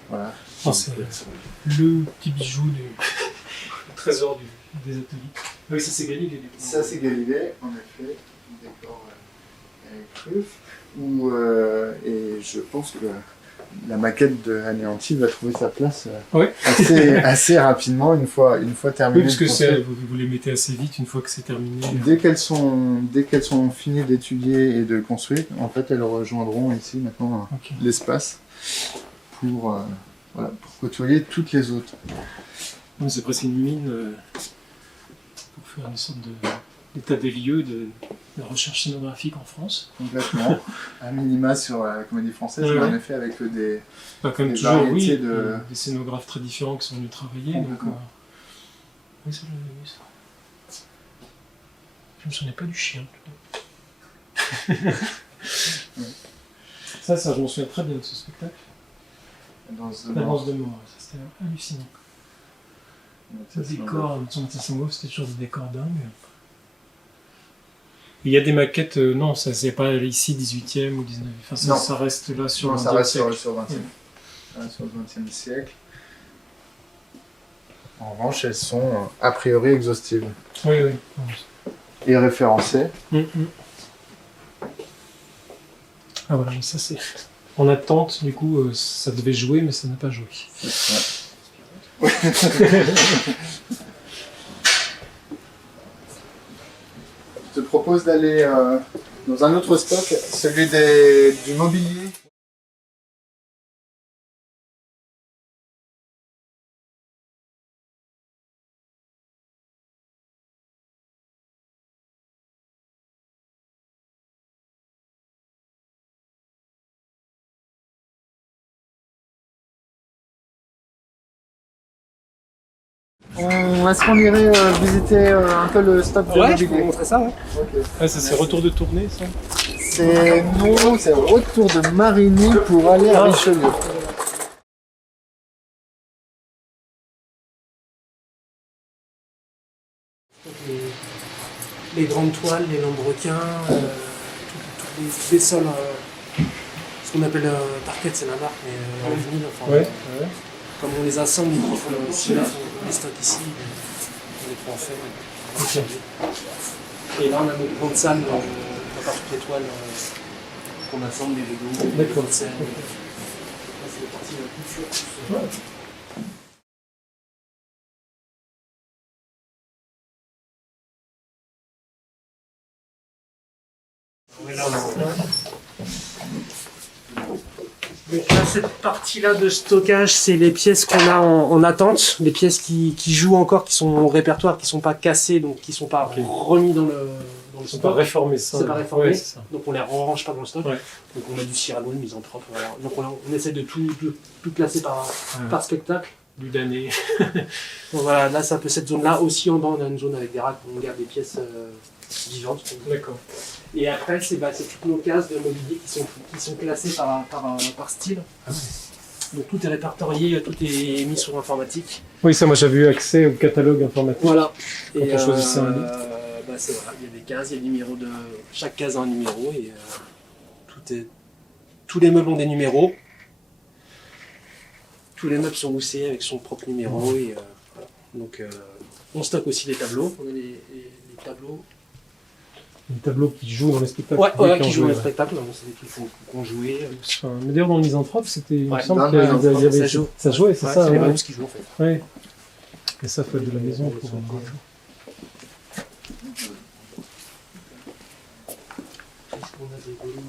voilà. Oh, c'est le petit bijou du le trésor des ateliers. Ah oui, ça c'est Galilée. Ça c'est Galilée, en effet, décor avec Ruff. Et je pense que la maquette de Anéanti va trouver sa place ouais. assez rapidement une fois terminée. Oui, parce que vous les mettez assez vite une fois que c'est terminé. Dès qu'elles sont finies d'étudier et de construire, en fait, elles rejoindront ici maintenant l'espace pour côtoyer toutes les autres. Oui, c'est presque une mine pour faire une sorte d'état des lieux de recherche scénographique en France. Complètement. À minima sur la Comédie Française, mais en effet avec des comme des toujours, variétés des scénographes très différents qui sont venus travailler. Donc, oui, ça j'avais vu ça. Je me souvenais pas du chien. Ça, je m'en souviens très bien de ce spectacle. La danse de mort, ça c'était hallucinant. Le décor, c'était toujours des décors dingues. Il y a des maquettes, non, ça c'est pas ici 18e ou 19e, enfin, ça reste là sur le 20e siècle. Ça reste sur le 20e. Sur le 20e siècle. En revanche, elles sont a priori exhaustives. Oui. Et référencées. Ah voilà, mais ça c'est... En attente, du coup, ça devait jouer, mais ça n'a pas joué. Je te propose d'aller dans un autre stock, celui du mobilier. Est-ce qu'on irait visiter un peu le stock de mobilier? Je peux vous montrer ça, ouais. Okay. Ça c'est retour de tournée, ça? C'est retour de Marigny pour aller à Richelieu. Les grandes toiles, les lambrequins, tous les sols, ce qu'on appelle parquet, c'est la marque, mais en vinyle, comme on les assemble, ils font les stocks ici, on les prend en fait. Et là on a notre grande salle, on prépare toutes les toiles qu'on assemble, les Legos, les grandes scènes. Là c'est la partie de la couture. Donc là, cette partie-là de stockage, c'est les pièces qu'on a en attente, les pièces qui jouent encore, qui sont au répertoire, qui sont pas cassées, donc qui sont pas remis dans dans le Ils sont pas stock. réformés, ça. C'est pas réformé. Ouais, c'est ça. Donc on les range pas dans le stock. Ouais. Donc on a du Cyrano, une misanthrope. Voilà. Donc on essaie de tout classer par spectacle. Du damné. Donc voilà, là c'est un peu cette zone-là. Aussi en bas on a une zone avec des racks où on garde des pièces vivantes. D'accord. Et après c'est toutes nos cases de mobilier qui sont classées par style. Donc tout est répertorié, tout est mis sur informatique. Oui, ça, moi j'avais eu accès au catalogue informatique. Voilà. Quand on choisissait un lit. C'est voilà, il y a des cases, il y a le numéro de chaque case a un numéro et tous les meubles ont des numéros. Tous les meubles sont houssés avec son propre numéro et voilà. Donc on stocke aussi les tableaux. On a les tableaux. Les tableaux qui jouent dans les spectacles. Ouais, qui jouent dans les spectacles. Donc c'est des trucs qu'on jouait. Mais d'ailleurs, dans le Misanthrope, c'était. Il me Ouais, semble dans qu'il le y avait. Misanthrope, il y avait- ça joue. Ça jouait, c'est ça. C'est les Ouais. mêmes qui jouent en fait. Ouais. Et ça, faut être de la maison pour. Qu'est-ce qu'on a des golos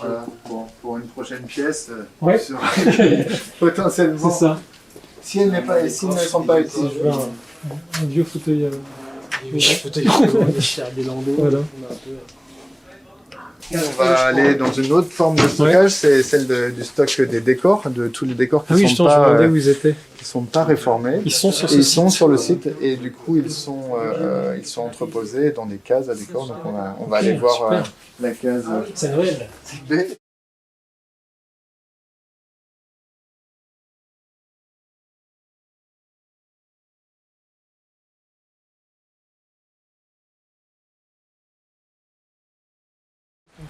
Voilà, pour une prochaine pièce, Ouais. sur- potentiellement, C'est ça. si elles ne sont pas Je utilisées, veux un vieux fauteuil. des fauteuils roulant, des chairs, des landaux. Voilà. On a un peu, on va aller dans une autre forme de stockage, c'est celle du stock des décors, de tous les décors qui Ah oui, ne je sont, me pas, demandais où ils étaient. qui sont pas réformés. Ils sont sur Et ce ils site. sont sur le site et du coup ils sont entreposés dans des cases à décors. Donc on va aller voir super. la case C'est Noël. B.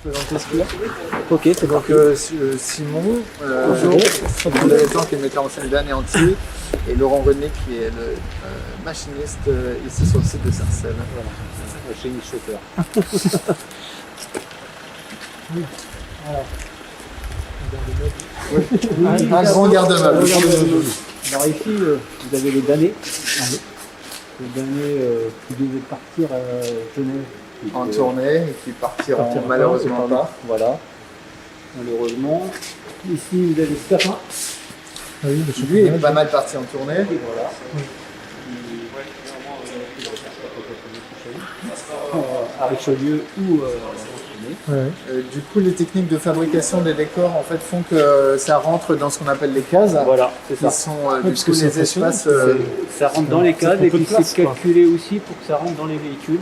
Présenter ce qu'il y a. Ok, c'est Donc Simon, Jonathan qui est metteur en scène d'anéanti et Laurent René qui est le machiniste ici sur le site de Sarcelles. Machiniste chauffeur. Un grand garde-meuble. Alors ici, vous avez le damné. Le damné qui devait partir à Genève. En tournée et qui partiront Partiront malheureusement pas. Voilà. Malheureusement. Ici, vous avez le sapin. Ah oui, le Lui est chocolat. pas mal parti en tournée. Voilà. À Richelieu ou Ouais. Du coup, les techniques de fabrication des décors en fait font que ça rentre dans ce qu'on appelle les cases. Voilà, c'est Qui ça. sont du parce coup que c'est les impressionnant. espaces. Ça rentre dans les cases c'est et peu de puis place, c'est quoi. calculé aussi pour que ça rentre dans les véhicules.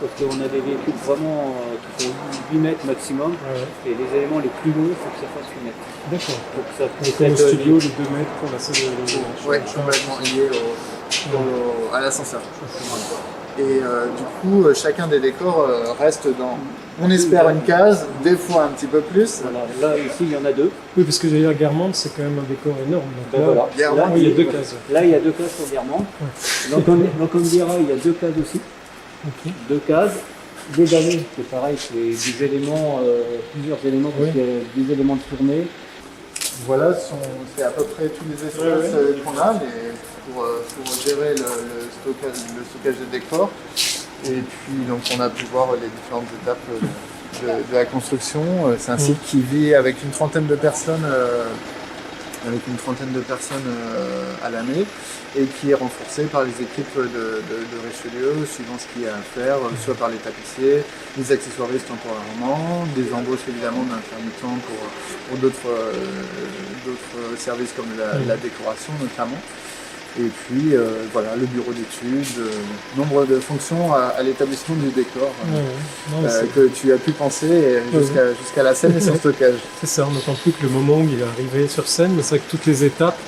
Parce qu'on a des véhicules vraiment qui font 8 mètres maximum. Ouais. Et les éléments les plus longs, il faut que ça fasse 8 mètres. D'accord. Donc ça peut Comme au être studio de 2 mètres pour la salle de. Ouais, complètement lié à l'ascenseur. Et du coup, chacun des décors reste dans, on espère, une case, des fois un petit peu plus. Voilà. Là, ici, il y en a deux. Oui, parce que j'allais dire Guermantes, c'est quand même un décor énorme. Donc Ben là, voilà. Guermantes, Là, il y a 2 cases. Là, il y a 2 cases pour Guermantes. Donc, on dira, il y a 2 cases aussi. Ok. 2 cases. Des damnés, c'est pareil, c'est des éléments, plusieurs éléments, parce qu'il y a des éléments de tournée. Voilà, c'est à peu près tous les espaces qu'on a pour gérer le stockage des décors. Et puis donc on a pu voir les différentes étapes de la construction. C'est un site qui vit avec une trentaine de personnes à l'année et qui est renforcé par les équipes de Richelieu, suivant ce qu'il y a à faire, soit par les tapissiers, les accessoiristes temporairement, des embauches évidemment d'intermittents pour d'autres services comme la décoration notamment. Et puis voilà, le bureau d'études, nombre de fonctions à l'établissement du décor Non, mais c'est- que tu as pu penser jusqu'à la scène et son stockage. c'est ça, d'autant plus que le moment où il est arrivé sur scène, mais c'est vrai que toutes les étapes,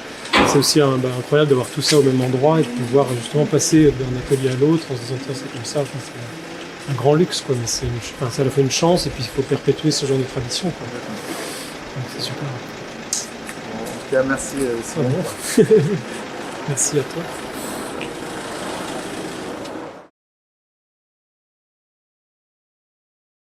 c'est aussi incroyable d'avoir tout ça au même endroit et de pouvoir justement passer d'un atelier à l'autre en se disant tiens, c'est comme ça. Enfin, c'est un grand luxe, quoi, mais c'est à la fois une chance et puis il faut perpétuer ce genre de tradition, quoi. Donc c'est super. En tout cas, merci Simon. Merci à toi.